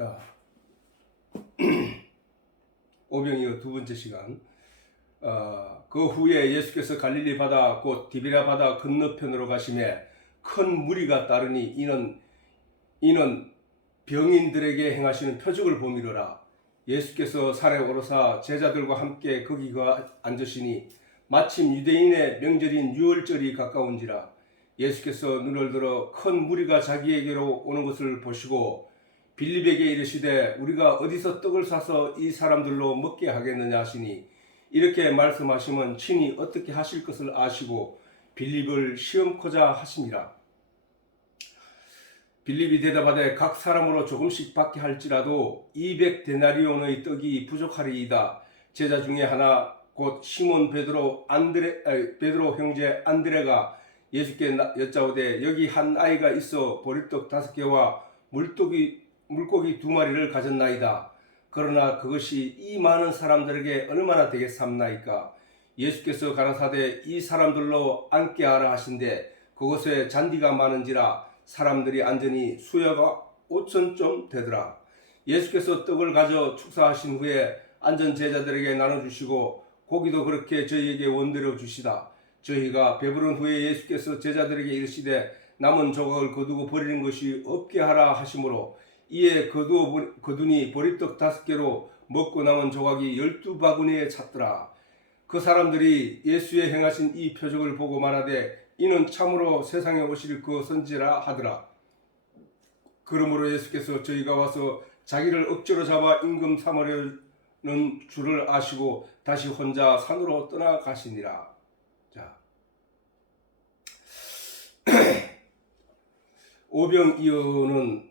자, 오병이어 두 번째 시간. 그 후에 예수께서 갈릴리 바다 곧 디베랴 바다 건너편으로 가시매 큰 무리가 따르니 이는 병인들에게 행하시는 표적을 보미러라. 예수께서 산에 오르사 제자들과 함께 거기 앉으시니 마침 유대인의 명절인 유월절이 가까운지라. 예수께서 눈을 들어 큰 무리가 자기에게로 오는 것을 보시고 빌립에게 이르시되 우리가 어디서 떡을 사서 이 사람들로 먹게 하겠느냐 하시니 이렇게 말씀하시면 친히 어떻게 하실 것을 아시고 빌립을 시험코자 하시니라. 빌립이 대답하되 각 사람으로 조금씩 받게 할지라도 200데나리온의 떡이 부족하리이다. 제자 중에 하나 곧 시몬 베드로 형제 안드레가 예수께 여짜오되 여기 한 아이가 있어 보리떡 5개와 물고기 2마리를 가졌나이다. 그러나 그것이 이 많은 사람들에게 얼마나 되겠삼나이까. 예수께서 가라사대 이 사람들로 앉게 하라 하신대 그곳에 잔디가 많은지라 사람들이 앉으니 수여가 5,000좀 되더라. 예수께서 떡을 가져 축사하신 후에 앉은 제자들에게 나눠주시고 고기도 그렇게 저희에게 원대로 주시다. 저희가 배부른 후에 예수께서 제자들에게 이르시되 남은 조각을 거두고 버리는 것이 없게 하라 하시므로 이에 거두니 보리떡 5개로 먹고 남은 조각이 12바구니에 찼더라. 그 사람들이 예수의 행하신 이 표적을 보고 말하되 이는 참으로 세상에 오실 그 선지라 하더라. 그러므로 예수께서 저희가 와서 자기를 억지로 잡아 임금 삼으려는 줄을 아시고 다시 혼자 산으로 떠나가시니라. 자, 오병이어는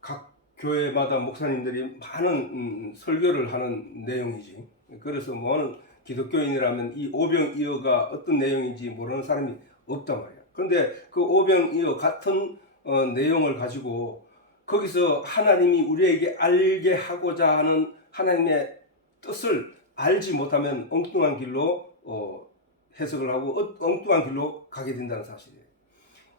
각 교회마다 목사님들이 많은 설교를 하는 내용이지. 그래서 뭐는 기독교인이라면 이 오병이어가 어떤 내용인지 모르는 사람이 없단 말이야. 그런데 그 오병이어 같은 내용을 가지고 거기서 하나님이 우리에게 알게 하고자 하는 하나님의 뜻을 알지 못하면 엉뚱한 길로 해석을 하고 엉뚱한 길로 가게 된다는 사실이에요.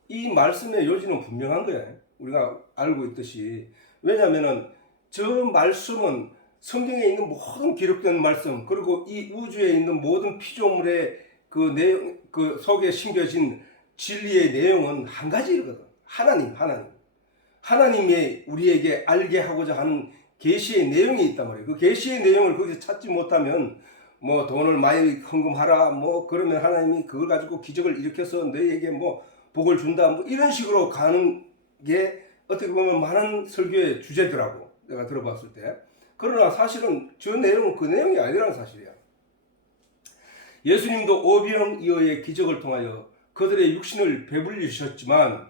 이 말씀의 요지는 분명한 거예요. 우리가 알고 있듯이. 왜냐하면 저 말씀은 성경에 있는 모든 기록된 말씀 그리고 이 우주에 있는 모든 피조물의 그 내용 그 속에 심겨진 진리의 내용은 한 가지거든. 하나님이 우리에게 알게 하고자 하는 계시의 내용이 있단 말이에요. 그 계시의 내용을 거기서 찾지 못하면 뭐 돈을 많이 헌금하라 뭐 그러면 하나님이 그걸 가지고 기적을 일으켜서 너희에게 뭐 복을 준다 뭐 이런 식으로 가는 게 어떻게 보면 많은 설교의 주제더라고 내가 들어봤을 때. 그러나 사실은 저 내용은 그 내용이 아니라는 사실이야. 예수님도 오병이어의 기적을 통하여 그들의 육신을 배불리셨지만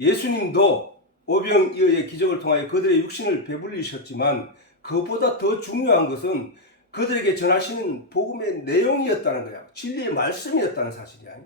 예수님도 오병이어의 기적을 통하여 그들의 육신을 배불리셨지만 그보다 더 중요한 것은 그들에게 전하시는 복음의 내용이었다는 거야. 진리의 말씀이었다는 사실이야.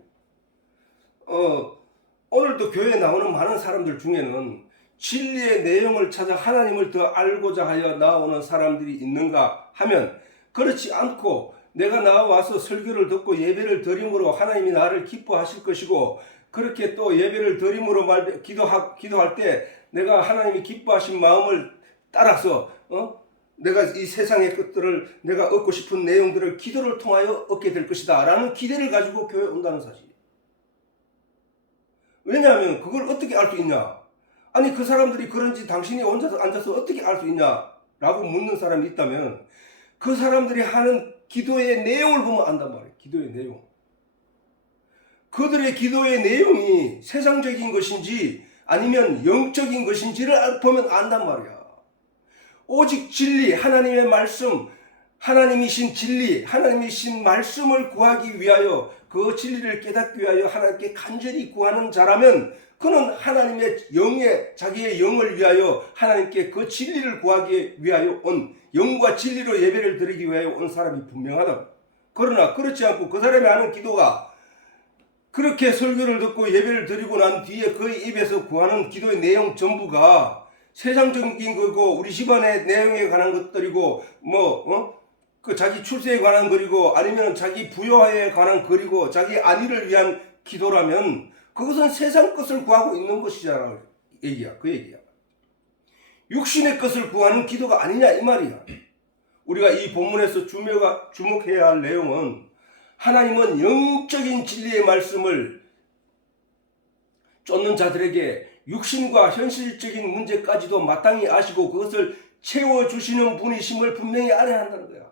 오늘도 교회에 나오는 많은 사람들 중에는 진리의 내용을 찾아 하나님을 더 알고자 하여 나오는 사람들이 있는가 하면 그렇지 않고 내가 나와서 설교를 듣고 예배를 드림으로 하나님이 나를 기뻐하실 것이고 그렇게 또 예배를 드림으로 기도할 때 내가 하나님이 기뻐하신 마음을 따라서 내가 이 세상의 것들을 내가 얻고 싶은 내용들을 기도를 통하여 얻게 될 것이다 라는 기대를 가지고 교회에 온다는 사실이에요. 왜냐하면 그걸 어떻게 알 수 있냐? 아니 그 사람들이 그런지 당신이 혼자서 앉아서 어떻게 알 수 있냐? 라고 묻는 사람이 있다면 그 사람들이 하는 기도의 내용을 보면 안단 말이에요. 기도의 내용. 그들의 기도의 내용이 세상적인 것인지 아니면 영적인 것인지를 보면 안단 말이야. 오직 진리, 하나님의 말씀, 하나님이신 진리, 하나님이신 말씀을 구하기 위하여 그 진리를 깨닫기 위하여 하나님께 간절히 구하는 자라면 그는 하나님의 자기의 영을 위하여 하나님께 그 진리를 구하기 위하여 온 영과 진리로 예배를 드리기 위하여 온 사람이 분명하다. 그러나 그렇지 않고 그 사람이 하는 기도가 그렇게 설교를 듣고 예배를 드리고 난 뒤에 그 입에서 구하는 기도의 내용 전부가 세상적인 거고 우리 집안의 내용에 관한 것들이고 그 자기 출세에 관한 거리고 아니면 자기 부여에 관한 거리고 자기 안위를 위한 기도라면 그것은 세상 것을 구하고 있는 것이잖아. 그 얘기야. 육신의 것을 구하는 기도가 아니냐 이 말이야. 우리가 이 본문에서 주목해야 할 내용은 하나님은 영적인 진리의 말씀을 쫓는 자들에게 육신과 현실적인 문제까지도 마땅히 아시고 그것을 채워주시는 분이심을 분명히 알아야 한다는 거야.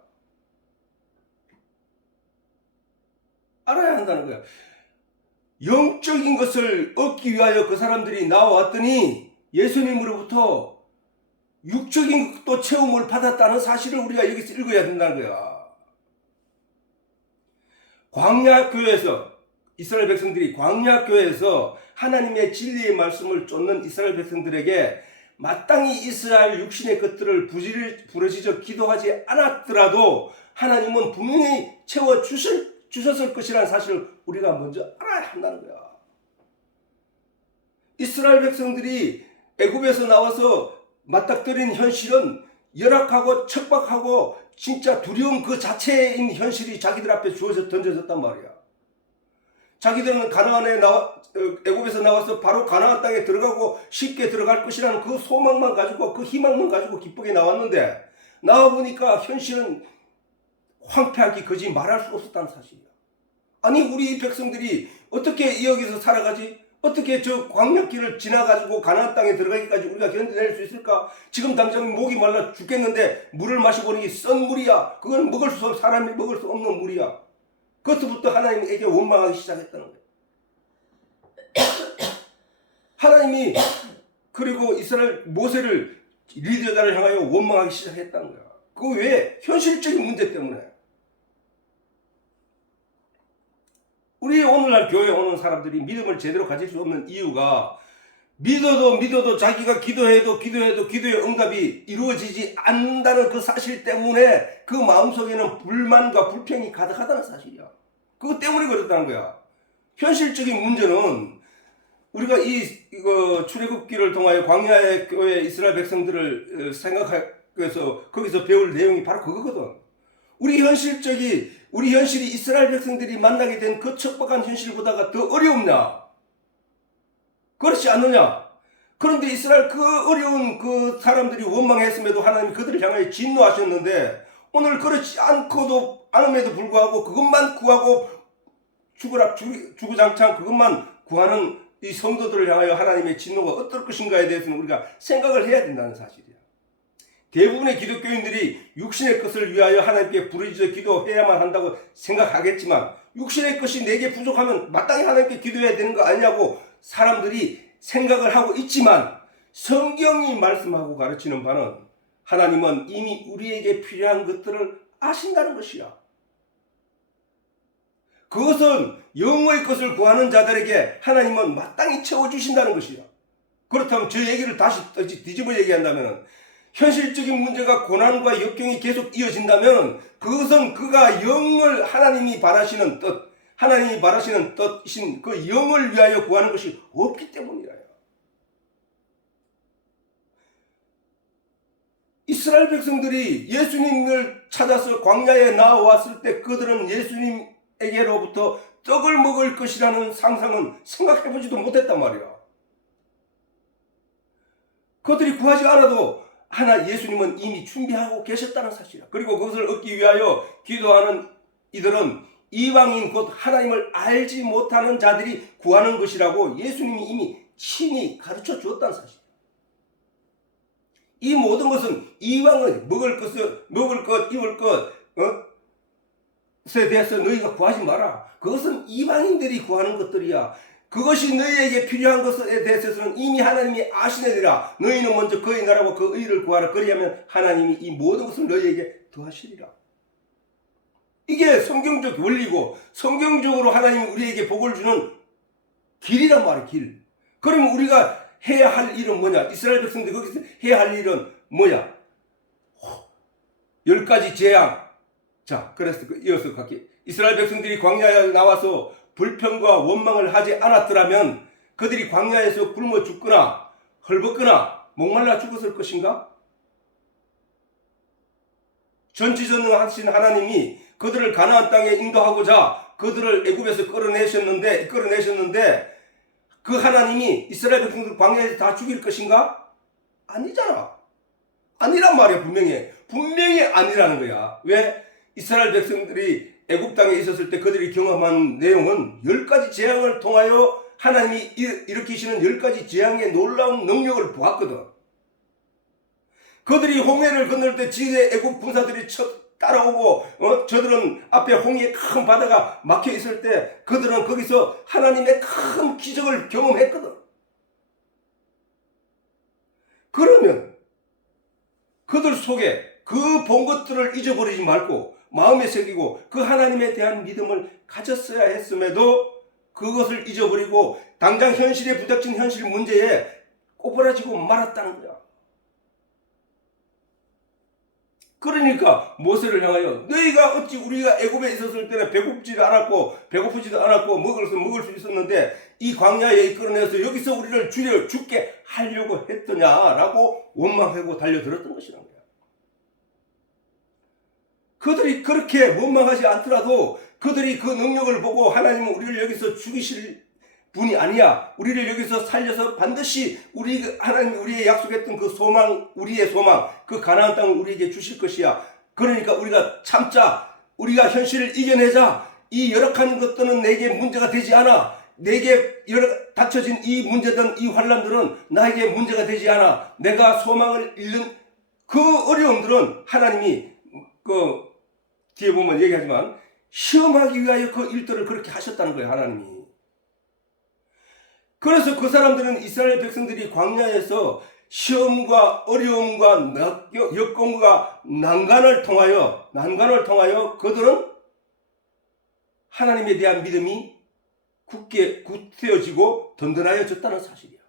알아야 한다는 거야. 영적인 것을 얻기 위하여 그 사람들이 나왔더니 예수님으로부터 육적인 것도 체험을 받았다는 사실을 우리가 여기서 읽어야 된다는 거야. 광야교회에서 이스라엘 백성들이 광야교회에서 하나님의 진리의 말씀을 쫓는 이스라엘 백성들에게 마땅히 있어야 할 육신의 것들을 부르짖어 기도하지 않았더라도 하나님은 분명히 채워주셨을 것이라는 사실을 우리가 먼저 알아야 한다는 거야. 이스라엘 백성들이 애굽에서 나와서 맞닥뜨린 현실은 열악하고 척박하고 진짜 두려움 그 자체인 현실이 자기들 앞에 주어져 던져졌단 말이야. 자기들은 애굽에서 나와서 바로 가나안 땅에 들어가고 쉽게 들어갈 것이라는 그 소망만 가지고 그 희망만 가지고 기쁘게 나왔는데 나와보니까 현실은 황폐하기 거지 말할 수 없었다는 사실이야. 아니 우리 백성들이 어떻게 여기서 살아가지? 어떻게 저 광야길을 지나가지고 가나안 땅에 들어가기까지 우리가 견뎌낼 수 있을까? 지금 당장 목이 말라 죽겠는데 물을 마셔보니 썬 물이야. 그건 사람이 먹을 수 없는 물이야. 그것부터 하나님에게 원망하기 시작했다는 거예요. 하나님이 그리고 이스라엘 모세를 리더자를 향하여 원망하기 시작했다는 거야. 그 왜? 현실적인 문제 때문에. 우리 오늘날 교회에 오는 사람들이 믿음을 제대로 가질 수 없는 이유가 믿어도 자기가 기도해도 기도의 응답이 이루어지지 않는다는 그 사실 때문에 그 마음속에는 불만과 불평이 가득하다는 사실이야. 그것 때문에 그렇다는 거야. 현실적인 문제는 우리가 이거 출애굽기를 통하여 광야의 교회 이스라엘 백성들을 생각해서 거기서 배울 내용이 바로 그거거든. 우리 현실이 이스라엘 백성들이 만나게 된 그 척박한 현실보다가 더 어려웠냐? 그렇지 않느냐? 그런데 이스라엘 그 어려운 그 사람들이 원망했음에도 하나님이 그들을 향하여 진노하셨는데 오늘 그렇지 않음에도 불구하고 그것만 구하고 주구장창 그것만 구하는 이 성도들을 향하여 하나님의 진노가 어떨 것인가에 대해서는 우리가 생각을 해야 된다는 사실이야. 대부분의 기독교인들이 육신의 것을 위하여 하나님께 부르짖어 기도해야만 한다고 생각하겠지만 육신의 것이 내게 부족하면 마땅히 하나님께 기도해야 되는 거 아니냐고 사람들이 생각을 하고 있지만 성경이 말씀하고 가르치는 바는 하나님은 이미 우리에게 필요한 것들을 아신다는 것이야. 그것은 영의 것을 구하는 자들에게 하나님은 마땅히 채워주신다는 것이야. 그렇다면 저 얘기를 다시 뒤집어 얘기한다면 현실적인 문제가 고난과 역경이 계속 이어진다면 그것은 그가 영을 하나님이 바라시는 뜻이신 그 영을 위하여 구하는 것이 없기 때문이라요. 이스라엘 백성들이 예수님을 찾아서 광야에 나왔을 때 그들은 예수님에게로부터 떡을 먹을 것이라는 상상은 생각해보지도 못했단 말이야. 그들이 구하지 않아도 예수님은 이미 준비하고 계셨다는 사실이야. 그리고 그것을 얻기 위하여 기도하는 이들은 이방인 곧 하나님을 알지 못하는 자들이 구하는 것이라고 예수님이 이미 친히 가르쳐 주었다는 사실이야. 이 모든 것은 이방은 먹을 것, 입을 것에 대해서 너희가 구하지 마라. 그것은 이방인들이 구하는 것들이야. 그것이 너희에게 필요한 것에 대해서는 이미 하나님이 아시느니라. 너희는 먼저 그의 나라와 그 의를 구하라. 그리하면 하나님이 이 모든 것을 너희에게 더하시리라. 이게 성경적 원리고 성경적으로 하나님이 우리에게 복을 주는 길이란 말이야. 길. 그러면 우리가 해야 할 일은 뭐냐? 이스라엘 백성들이 거기서 해야 할 일은 뭐야? 10가지 재앙. 자, 그래서 이어서 갈게. 이스라엘 백성들이 광야에 나와서 불평과 원망을 하지 않았더라면 그들이 광야에서 굶어 죽거나 헐벗거나 목말라 죽었을 것인가? 전지전능하신 하나님이 그들을 가나안 땅에 인도하고자 그들을 애굽에서 끌어내셨는데 그 하나님이 이스라엘 백성들 광야에서 다 죽일 것인가? 아니잖아. 아니란 말이야. 분명히 아니라는 거야. 왜? 이스라엘 백성들이 애굽 땅에 있었을 때 그들이 경험한 내용은 10가지 재앙을 통하여 하나님이 일으키시는 10가지 재앙의 놀라운 능력을 보았거든. 그들이 홍해를 건널 때 지대 애굽 군사들이 따라오고 저들은 앞에 홍해의 큰 바다가 막혀 있을 때 그들은 거기서 하나님의 큰 기적을 경험했거든. 그러면 그들 속에 그 본 것들을 잊어버리지 말고 마음에 새기고 그 하나님에 대한 믿음을 가졌어야 했음에도 그것을 잊어버리고 당장 현실에 부닥친 현실 문제에 꼬부라지고 말았다는 거야. 그러니까 모세를 향하여 너희가 어찌 우리가 애굽에 있었을 때는 배고프지도 않았고 먹을 수 있었는데 이 광야에 이끌어내서 여기서 우리를 죽게 하려고 했더냐라고 원망하고 달려들었던 것이란 거야. 그들이 그렇게 원망하지 않더라도 그들이 그 능력을 보고 하나님은 우리를 여기서 죽이실 분이 아니야. 우리를 여기서 살려서 반드시 하나님 우리의 약속했던 그 소망, 우리의 소망, 그 가나안 땅을 우리에게 주실 것이야. 그러니까 우리가 참자. 우리가 현실을 이겨내자. 이 열악한 것들은 내게 문제가 되지 않아. 내게 닥쳐진 이 문제든 이 환난들은 나에게 문제가 되지 않아. 내가 소망을 잃는 그 어려움들은 하나님이 뒤에 보면 얘기하지만 시험하기 위하여 그 일들을 그렇게 하셨다는 거예요. 하나님이. 그래서 그 사람들은 이스라엘 백성들이 광야에서 시험과 어려움과 역경과 난간을 통하여 그들은 하나님에 대한 믿음이 굳세어지고 든든하여졌다는 사실이야.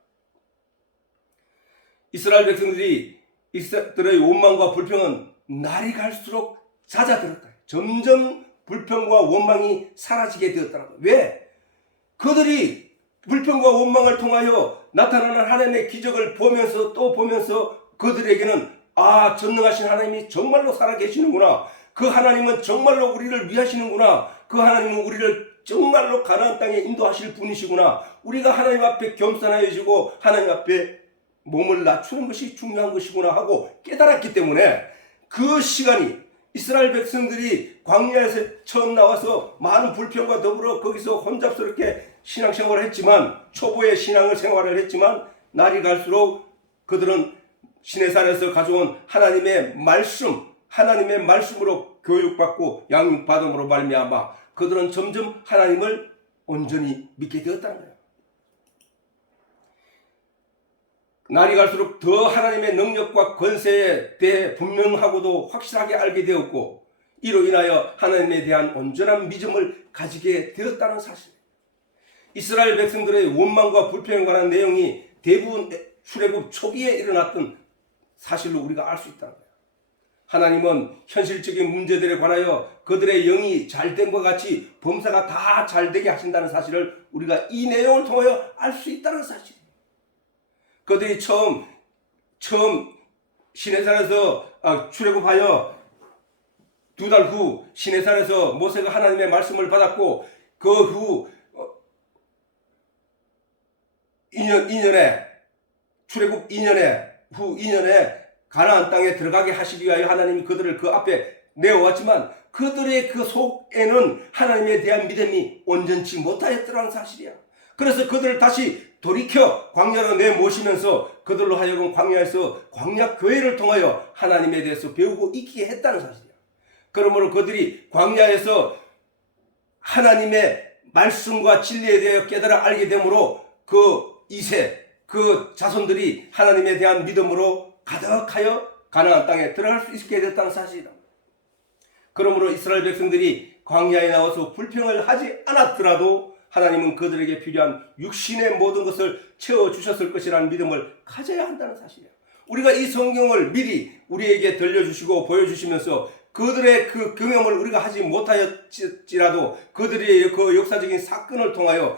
이스라엘 백성들의 원망과 불평은 날이 갈수록 잦아들었다. 점점 불평과 원망이 사라지게 되었다는 거야. 왜? 그들이 불평과 원망을 통하여 나타나는 하나님의 기적을 보면서 또 보면서 그들에게는 전능하신 하나님이 정말로 살아계시는구나. 그 하나님은 정말로 우리를 위하시는구나. 그 하나님은 우리를 정말로 가나안 땅에 인도하실 분이시구나. 우리가 하나님 앞에 겸손해지고 하나님 앞에 몸을 낮추는 것이 중요한 것이구나 하고 깨달았기 때문에 그 시간이 이스라엘 백성들이 광야에서 처음 나와서 많은 불평과 더불어 거기서 혼잡스럽게 신앙생활을 했지만 초보의 신앙생활을 했지만 날이 갈수록 그들은 시내산에서 가져온 하나님의 말씀으로 교육받고 양육받음으로 말미암아 그들은 점점 하나님을 온전히 믿게 되었다는 거예요. 날이 갈수록 더 하나님의 능력과 권세에 대해 분명하고도 확실하게 알게 되었고 이로 인하여 하나님에 대한 온전한 믿음을 가지게 되었다는 사실. 이스라엘 백성들의 원망과 불평에 관한 내용이 대부분 출애굽 초기에 일어났던 사실로 우리가 알 수 있다는 거예요. 하나님은 현실적인 문제들에 관하여 그들의 영이 잘된 것 같이 범사가 다 잘되게 하신다는 사실을 우리가 이 내용을 통하여 알 수 있다는 사실이에요. 그들이 처음 시내산에서 출애굽하여 2달 후 시내산에서 모세가 하나님의 말씀을 받았고 그 후 2년에 출애굽 2년에 가나안 땅에 들어가게 하시기 위하여 하나님이 그들을 그 앞에 내어왔지만 그들의 그 속에는 하나님에 대한 믿음이 온전치 못하였더라는 사실이야. 그래서 그들을 다시 돌이켜 광야로 내모시면서 그들로 하여금 광야에서 광야교회를 통하여 하나님에 대해서 배우고 익히게 했다는 사실이야. 그러므로 그들이 광야에서 하나님의 말씀과 진리에 대해 깨달아 알게 되므로 그 자손들이 하나님에 대한 믿음으로 가득하여 가나안 땅에 들어갈 수 있게 됐다는 사실이다. 그러므로 이스라엘 백성들이 광야에 나와서 불평을 하지 않았더라도 하나님은 그들에게 필요한 육신의 모든 것을 채워주셨을 것이라는 믿음을 가져야 한다는 사실이에요. 우리가 이 성경을 미리 우리에게 들려주시고 보여주시면서 그들의 그 경험을 우리가 하지 못하였지라도 그들의 그 역사적인 사건을 통하여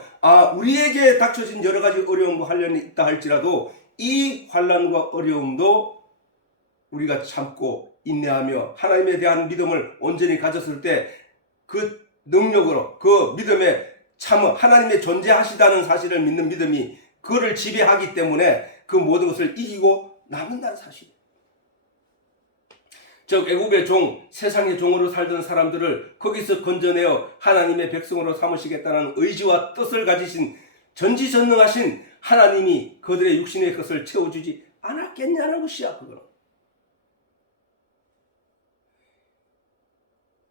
우리에게 닥쳐진 여러 가지 어려움과 환란이 있다 할지라도 이 환란과 어려움도 우리가 참고 인내하며 하나님에 대한 믿음을 온전히 가졌을 때 그 능력으로 그 믿음에 참 하나님의 존재하시다는 사실을 믿는 믿음이 그를 지배하기 때문에 그 모든 것을 이기고 남는다는 사실이에요. 즉 애굽의 종, 세상의 종으로 살던 사람들을 거기서 건져내어 하나님의 백성으로 삼으시겠다는 의지와 뜻을 가지신 전지전능하신 하나님이 그들의 육신의 것을 채워주지 않았겠냐는 것이야. 그거는.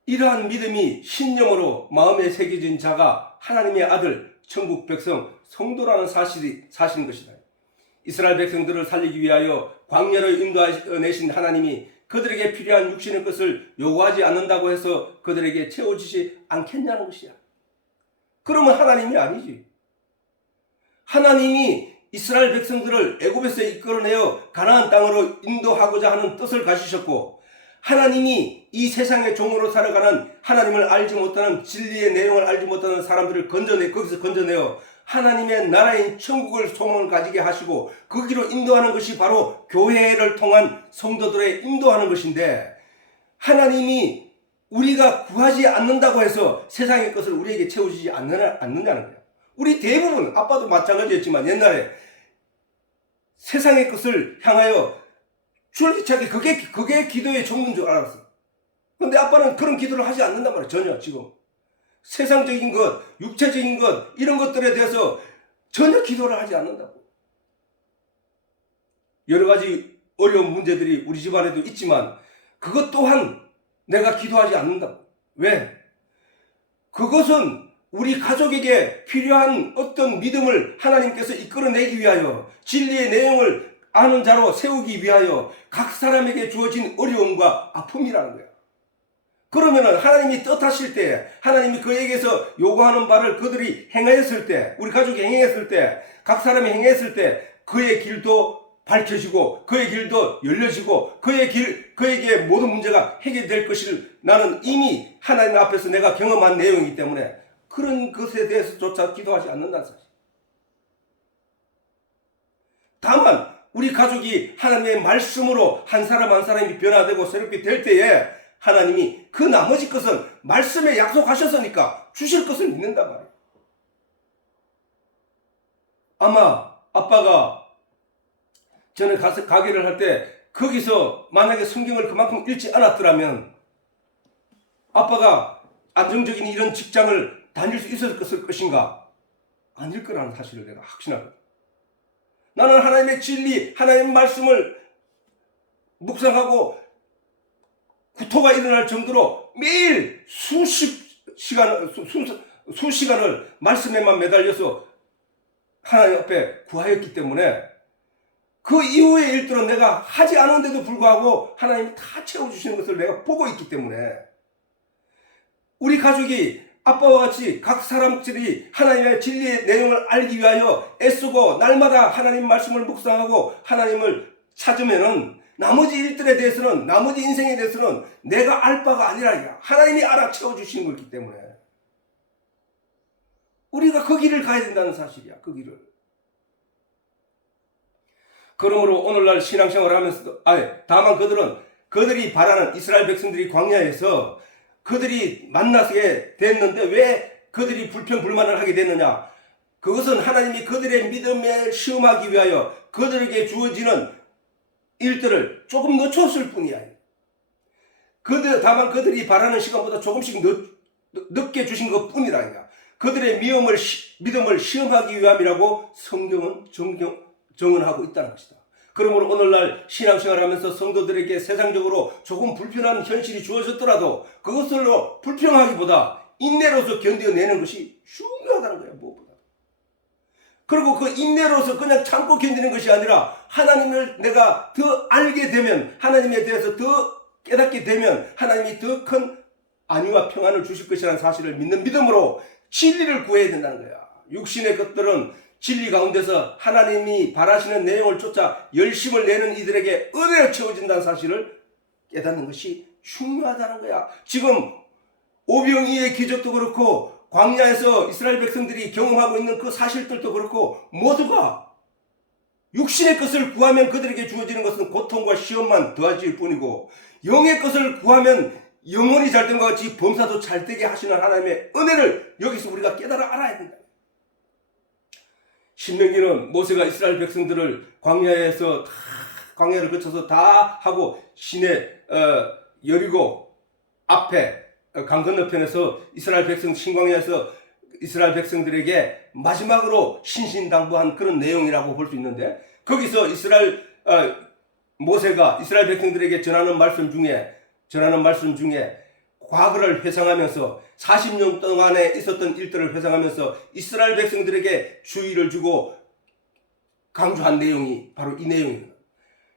이러한 믿음이 신념으로 마음에 새겨진 자가 하나님의 아들, 천국 백성, 성도라는 사실인 것이다. 이스라엘 백성들을 살리기 위하여 광야로 인도하내신 하나님이 그들에게 필요한 육신의 것을 요구하지 않는다고 해서 그들에게 채워주지 않겠냐는 것이야. 그러면 하나님이 아니지. 하나님이 이스라엘 백성들을 애굽에서 이끌어내어 가나안 땅으로 인도하고자 하는 뜻을 가지셨고, 하나님이 이 세상의 종으로 살아가는 하나님을 알지 못하는 진리의 내용을 알지 못하는 사람들을 거기서 건져내어 하나님의 나라인 천국을 소망을 가지게 하시고 거기로 인도하는 것이 바로 교회를 통한 성도들의 인도하는 것인데, 하나님이 우리가 구하지 않는다고 해서 세상의 것을 우리에게 채워주지 않는다는 거예요. 우리 대부분, 아빠도 마찬가지였지만 옛날에 세상의 것을 향하여 줄기차게 그게 기도의 전부인 줄 알았어. 그런데 아빠는 그런 기도를 하지 않는단 말이야. 전혀 지금. 세상적인 것, 육체적인 것, 이런 것들에 대해서 전혀 기도를 하지 않는다고. 여러 가지 어려운 문제들이 우리 집안에도 있지만 그것 또한 내가 기도하지 않는다고. 왜? 그것은 우리 가족에게 필요한 어떤 믿음을 하나님께서 이끌어내기 위하여, 진리의 내용을 아는 자로 세우기 위하여 각 사람에게 주어진 어려움과 아픔이라는 거야. 그러면은 하나님이 뜻하실 때, 하나님이 그에게서 요구하는 바를 그들이 행하였을 때, 우리 가족이 행했을 때, 각 사람이 행했을 때 그의 길도 밝혀지고 그의 길도 열려지고 그에게 모든 문제가 해결될 것을 나는 이미 하나님 앞에서 내가 경험한 내용이기 때문에 그런 것에 대해서조차 기도하지 않는다는 사실. 다만 우리 가족이 하나님의 말씀으로 한 사람 한 사람이 변화되고 새롭게 될 때에 하나님이 그 나머지 것은 말씀에 약속하셨으니까 주실 것을 믿는단 말이에요. 아마 아빠가 전에 가서 가게를 할 때 거기서 만약에 성경을 그만큼 읽지 않았더라면 아빠가 안정적인 이런 직장을 다닐 수 있었을 것인가? 아닐 거라는 사실을 내가 확신하거든. 나는 하나님의 진리, 하나님의 말씀을 묵상하고 구토가 일어날 정도로 매일 수시간을 말씀에만 매달려서 하나님 앞에 구하였기 때문에 그 이후의 일들은 내가 하지 않은데도 불구하고 하나님이 다 채워주시는 것을 내가 보고 있기 때문에 우리 가족이 아빠와 같이 각 사람들이 하나님의 진리의 내용을 알기 위하여 애쓰고 날마다 하나님 말씀을 묵상하고 하나님을 찾으면은 나머지 일들에 대해서는, 나머지 인생에 대해서는 내가 알 바가 아니라 하나님이 알아 채워주시는 것이기 때문에 우리가 그 길을 가야 된다는 사실이야. 그 길을. 그러므로 오늘날 신앙생활을 하면서도 다만 그들이 바라는 이스라엘 백성들이 광야에서 그들이 만나게 됐는데 왜 그들이 불평불만을 하게 됐느냐? 그것은 하나님이 그들의 믿음에 시험하기 위하여 그들에게 주어지는 일들을 조금 늦췄을 뿐이야. 다만 그들이 바라는 시간보다 조금씩 늦게 주신 것 뿐이라. 그들의 믿음을 시험하기 위함이라고 성경은 정언하고 있다는 것이다. 그러므로 오늘날 신앙생활하면서 성도들에게 세상적으로 조금 불편한 현실이 주어졌더라도 그것으로 불평하기보다 인내로서 견뎌내는 것이 중요하다는 거야. 무엇보다. 그리고 그 인내로서 그냥 참고 견디는 것이 아니라 하나님을 내가 더 알게 되면, 하나님에 대해서 더 깨닫게 되면 하나님이 더 큰 안위와 평안을 주실 것이라는 사실을 믿는 믿음으로 진리를 구해야 된다는 거야. 육신의 것들은 진리 가운데서 하나님이 바라시는 내용을 쫓아 열심을 내는 이들에게 은혜로 채워진다는 사실을 깨닫는 것이 중요하다는 거야. 지금 오병이의 기적도 그렇고 광야에서 이스라엘 백성들이 경험하고 있는 그 사실들도 그렇고 모두가 육신의 것을 구하면 그들에게 주어지는 것은 고통과 시험만 더해질 뿐이고 영의 것을 구하면 영혼이 잘된 것 같이 범사도 잘되게 하시는 하나님의 은혜를 여기서 우리가 깨달아 알아야 된다. 신명기는 모세가 이스라엘 백성들을 광야에서 광야를 거쳐서 다 하고 여리고 앞에 강 건너편에서 이스라엘 백성 신광야에서 이스라엘 백성들에게 마지막으로 신신당부한 그런 내용이라고 볼 수 있는데, 거기서 모세가 이스라엘 백성들에게 전하는 말씀 중에 과거를 회상하면서 40년 동안에 있었던 일들을 회상하면서 이스라엘 백성들에게 주의를 주고 강조한 내용이 바로 이 내용입니다.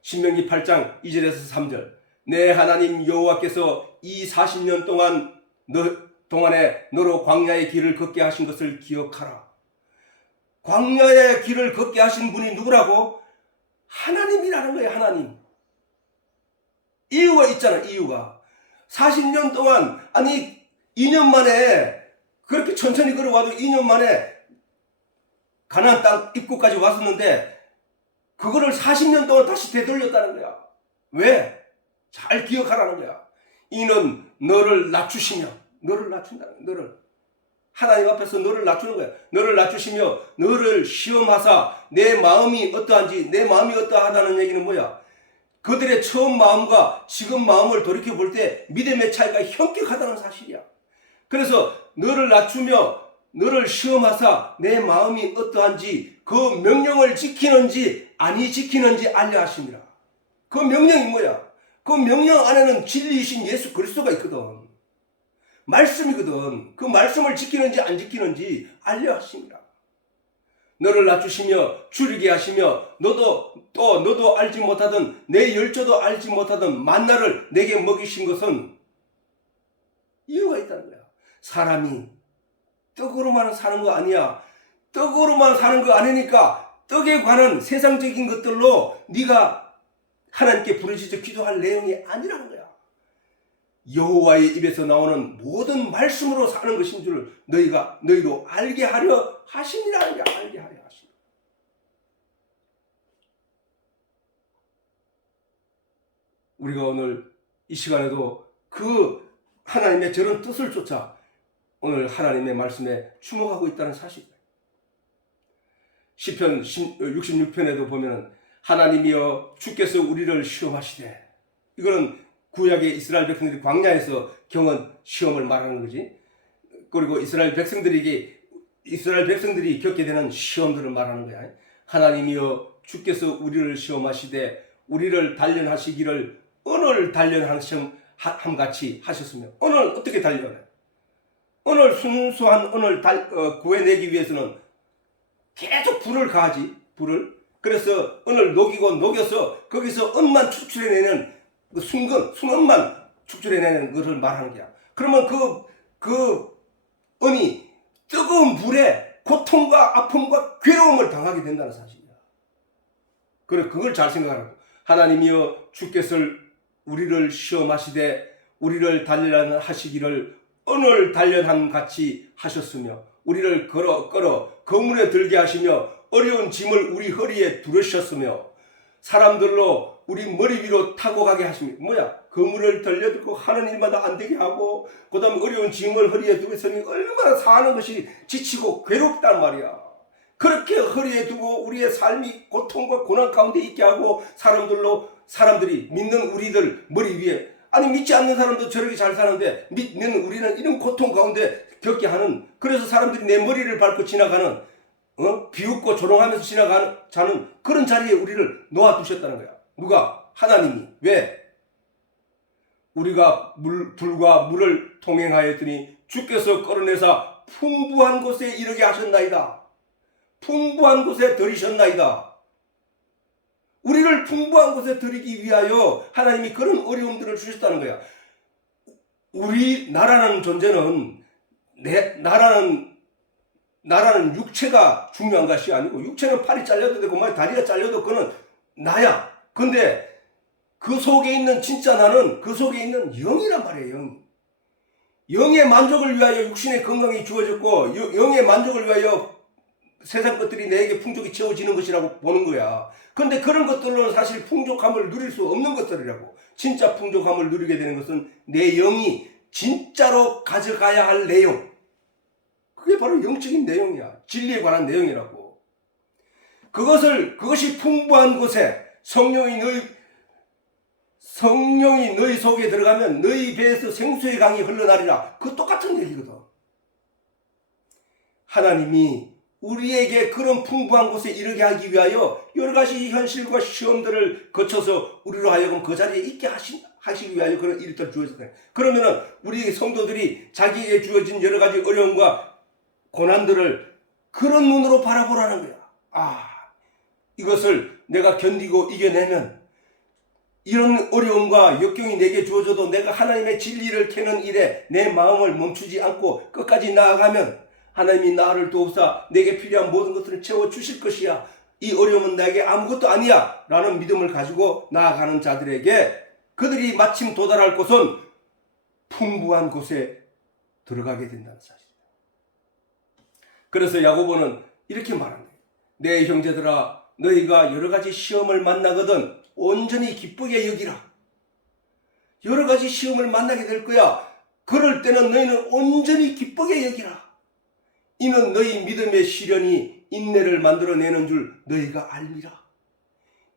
신명기 8장 2절에서 3절. 내 하나님 여호와께서 이 40년 동안에 너로 광야의 길을 걷게 하신 것을 기억하라. 광야의 길을 걷게 하신 분이 누구라고? 하나님이라는 거예요. 하나님. 이유가 있잖아. 이유가 40년 동안, 아니 2년 만에, 그렇게 천천히 걸어와도 2년 만에 가나안 땅 입구까지 왔었는데 그거를 40년 동안 다시 되돌렸다는 거야. 왜? 잘 기억하라는 거야. 이는 너를 낮추시며, 너를 낮춘다는 거야. 너를, 하나님 앞에서 너를 낮추는 거야. 너를 낮추시며 너를 시험하사 내 마음이 어떠하다는 얘기는 뭐야? 그들의 처음 마음과 지금 마음을 돌이켜 볼 때 믿음의 차이가 현격하다는 사실이야. 그래서 너를 낮추며 너를 시험하사 내 마음이 어떠한지, 그 명령을 지키는지 아니 지키는지 알려 하심이라. 그 명령이 뭐야? 그 명령 안에는 진리이신 예수 그리스도가 있거든. 말씀이거든. 그 말씀을 지키는지 안 지키는지 알려 하심이라. 너를 낮추시며 줄이게 하시며 너도 알지 못하던, 내 열조도 알지 못하던 만나를 내게 먹이신 것은 이유가 있다는 거야. 사람이 떡으로만 사는 거 아니야. 떡으로만 사는 거 아니니까 떡에 관한 세상적인 것들로 네가 하나님께 부르짖어 기도할 내용이 아니라는 거야. 여호와의 입에서 나오는 모든 말씀으로 사는 것인 줄 너희도 알게 하려 하심이라는 게, 알게 하려 하심. 우리가 오늘 이 시간에도 그 하나님의 저런 뜻을 쫓아 오늘 하나님의 말씀에 주목하고 있다는 사실이에요. 시편 66편에도 보면 하나님이여 주께서 우리를 시험하시되, 이거는 구약의 이스라엘 백성들이 광야에서 경험 시험을 말하는 거지. 그리고 이스라엘 백성들이 겪게 되는 시험들을 말하는 거야. 하나님이여 주께서 우리를 시험하시되 우리를 단련하시기를 언을 단련함같이 하셨으며, 언을 어떻게 단련해? 언을, 순수한 언을 구해내기 위해서는 계속 불을 가하지. 그래서 언을 녹여서 거기서 언만 추출해내는 그 순언만 축출해내는 것을 말하는 거야. 그러면 그 언이 뜨거운 불에 고통과 아픔과 괴로움을 당하게 된다는 사실이야. 그래, 그걸 잘 생각하라고. 하나님이여 주께서 우리를 시험하시되 우리를 단련하시기를 언을 단련함 같이 하셨으며, 우리를 끌어 거물에 들게 하시며 어려운 짐을 우리 허리에 두르셨으며 사람들로 우리 머리 위로 타고 가게 하십니다. 뭐야? 그물을 들려들고 하는 일마다 안 되게 하고, 그 다음에 어려운 짐을 허리에 두고 있으니 얼마나 사는 것이 지치고 괴롭단 말이야. 그렇게 허리에 두고 우리의 삶이 고통과 고난 가운데 있게 하고, 사람들이 믿는 우리들 머리 위에, 아니 믿지 않는 사람도 저렇게 잘 사는데 믿는 우리는 이런 고통 가운데 겪게 하는, 그래서 사람들이 내 머리를 밟고 지나가는, 비웃고 조롱하면서 자는 그런 자리에 우리를 놓아두셨다는 거야. 누가? 하나님이. 왜? 우리가 불과 물을 통행하였더니 주께서 끌어내사 풍부한 곳에 이르게 하셨나이다. 풍부한 곳에 들이셨나이다. 우리를 풍부한 곳에 들이기 위하여 하나님이 그런 어려움들을 주셨다는 거야. 우리나라는 존재는, 나라는 육체가 중요한 것이 아니고, 육체는 팔이 잘려도 되고 다리가 잘려도 그거는 나야. 근데 그 속에 있는 진짜 나는 그 속에 있는 영이란 말이에요. 영의 만족을 위하여 육신의 건강이 주어졌고, 영의 만족을 위하여 세상 것들이 내게 풍족이 채워지는 것이라고 보는 거야. 근데 그런 것들로는 사실 풍족함을 누릴 수 없는 것들이라고. 진짜 풍족함을 누리게 되는 것은 내 영이 진짜로 가져가야 할 내용, 그게 바로 영적인 내용이야. 진리에 관한 내용이라고. 그것이 풍부한 곳에 성령이 성령이 너희 속에 들어가면 너희 배에서 생수의 강이 흘러나리라. 그 똑같은 얘기거든. 하나님이 우리에게 그런 풍부한 곳에 이르게 하기 위하여 여러 가지 현실과 시험들을 거쳐서 우리로 하여금 그 자리에 있게 하시기 위하여 그런 일들을 주어졌다. 그러면은 우리 성도들이 자기에게 주어진 여러 가지 어려움과 고난들을 그런 눈으로 바라보라는 거야. 이것을 내가 견디고 이겨내면 이런 어려움과 역경이 내게 주어져도 내가 하나님의 진리를 캐는 일에 내 마음을 멈추지 않고 끝까지 나아가면 하나님이 나를 도우사 내게 필요한 모든 것들을 채워주실 것이야. 이 어려움은 나에게 아무것도 아니야 라는 믿음을 가지고 나아가는 자들에게 그들이 마침 도달할 곳은 풍부한 곳에 들어가게 된다는 사실이다. 그래서 야고보는 이렇게 말합니다. 내 형제들아, 너희가 여러 가지 시험을 만나거든 온전히 기쁘게 여기라. 여러 가지 시험을 만나게 될 거야. 그럴 때는 너희는 온전히 기쁘게 여기라. 이는 너희 믿음의 시련이 인내를 만들어내는 줄 너희가 알미라.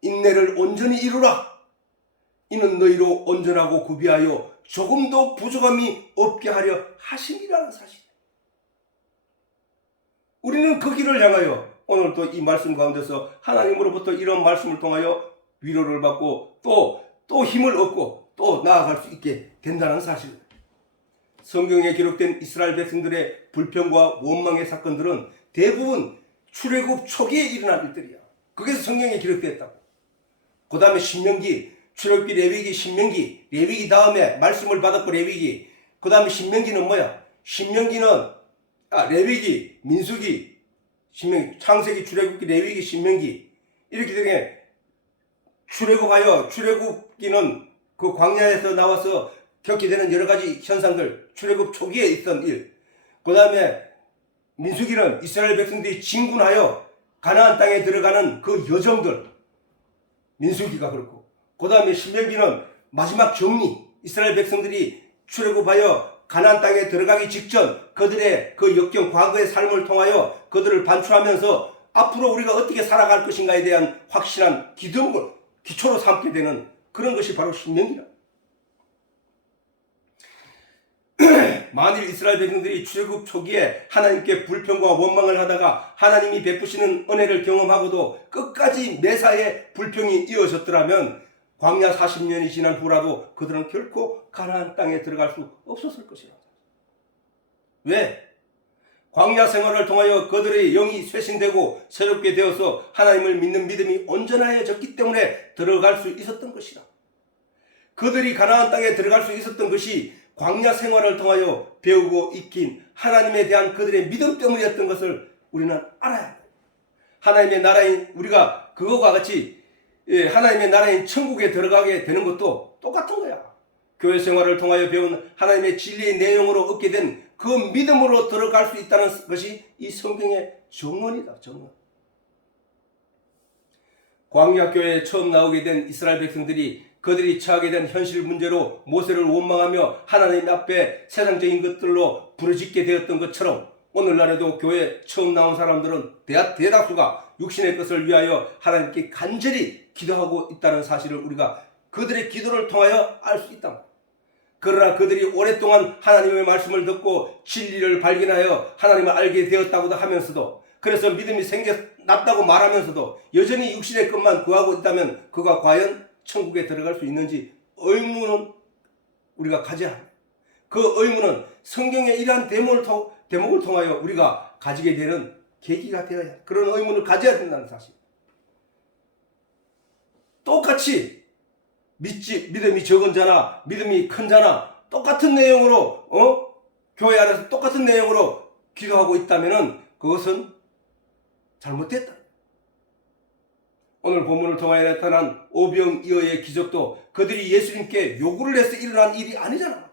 인내를 온전히 이루라. 이는 너희로 온전하고 구비하여 조금도 부족함이 없게 하려 하심이라는 사실. 우리는 그 길을 향하여 오늘 또 이 말씀 가운데서 하나님으로부터 이런 말씀을 통하여 위로를 받고 또 힘을 얻고 또 나아갈 수 있게 된다는 사실. 성경에 기록된 이스라엘 백성들의 불평과 원망의 사건들은 대부분 출애굽 초기에 일어난 일들이야. 그래서 성경에 기록되었다고. 그 다음에 신명기, 출애굽기, 레위기, 신명기, 레위기 다음에 말씀을 받았고 레위기, 그 다음에 신명기는 뭐야? 신명기는 레위기, 민수기, 신명기, 창세기, 출애굽기, 레위기, 신명기 이렇게 되게 출애굽기는 그 광야에서 나와서 겪게 되는 여러 가지 현상들, 출애굽 초기에 있던 일. 그 다음에 민수기는 이스라엘 백성들이 진군하여 가나안 땅에 들어가는 그 여정들, 민수기가 그렇고. 그 다음에 신명기는 마지막 정리, 이스라엘 백성들이 출애굽하여 가나안 땅에 들어가기 직전 그들의 그 역경, 과거의 삶을 통하여 그들을 반추하면서 앞으로 우리가 어떻게 살아갈 것인가에 대한 확실한 기초로 삼게 되는 그런 것이 바로 신명기다. 만일 이스라엘 백성들이 출애굽 초기에 하나님께 불평과 원망을 하다가 하나님이 베푸시는 은혜를 경험하고도 끝까지 매사에 불평이 이어졌더라면 광야 40년이 지난 후라도 그들은 결코 가나안 땅에 들어갈 수 없었을 것이라. 왜? 광야 생활을 통하여 그들의 영이 쇄신되고 새롭게 되어서 하나님을 믿는 믿음이 온전해졌기 때문에 들어갈 수 있었던 것이라. 그들이 가나안 땅에 들어갈 수 있었던 것이 광야 생활을 통하여 배우고 익힌 하나님에 대한 그들의 믿음 때문이었던 것을 우리는 알아야 합니다. 하나님의 나라인 우리가 그것과 같이 하나님의 나라인 천국에 들어가게 되는 것도 똑같은 거야. 교회 생활을 통하여 배운 하나님의 진리의 내용으로 얻게 된 그 믿음으로 들어갈 수 있다는 것이 이 성경의 정언이다. 정언. 광야교회에 처음 나오게 된 이스라엘 백성들이 그들이 처하게 된 현실 문제로 모세를 원망하며 하나님 앞에 세상적인 것들로 부르짖게 되었던 것처럼 오늘날에도 교회에 처음 나온 사람들은 대다수가 육신의 것을 위하여 하나님께 간절히 기도하고 있다는 사실을 우리가 그들의 기도를 통하여 알 수 있다. 그러나 그들이 오랫동안 하나님의 말씀을 듣고 진리를 발견하여 하나님을 알게 되었다고도 하면서도 그래서 믿음이 생겨났다고 말하면서도 여전히 육신의 것만 구하고 있다면 그가 과연 천국에 들어갈 수 있는지 의문은 우리가 가져야 합니다. 그 의문은 성경의 이러한 대목을 통하여 우리가 가지게 되는 계기가 되어야 합니다. 그런 의문을 가져야 된다는 사실. 똑같이 믿음이 적은 자나 믿음이 큰 자나 똑같은 내용으로 교회 안에서 똑같은 내용으로 기도하고 있다면 그것은 잘못됐다. 오늘 본문을 통하여 나타난 오병이어의 기적도 그들이 예수님께 요구를 해서 일어난 일이 아니잖아.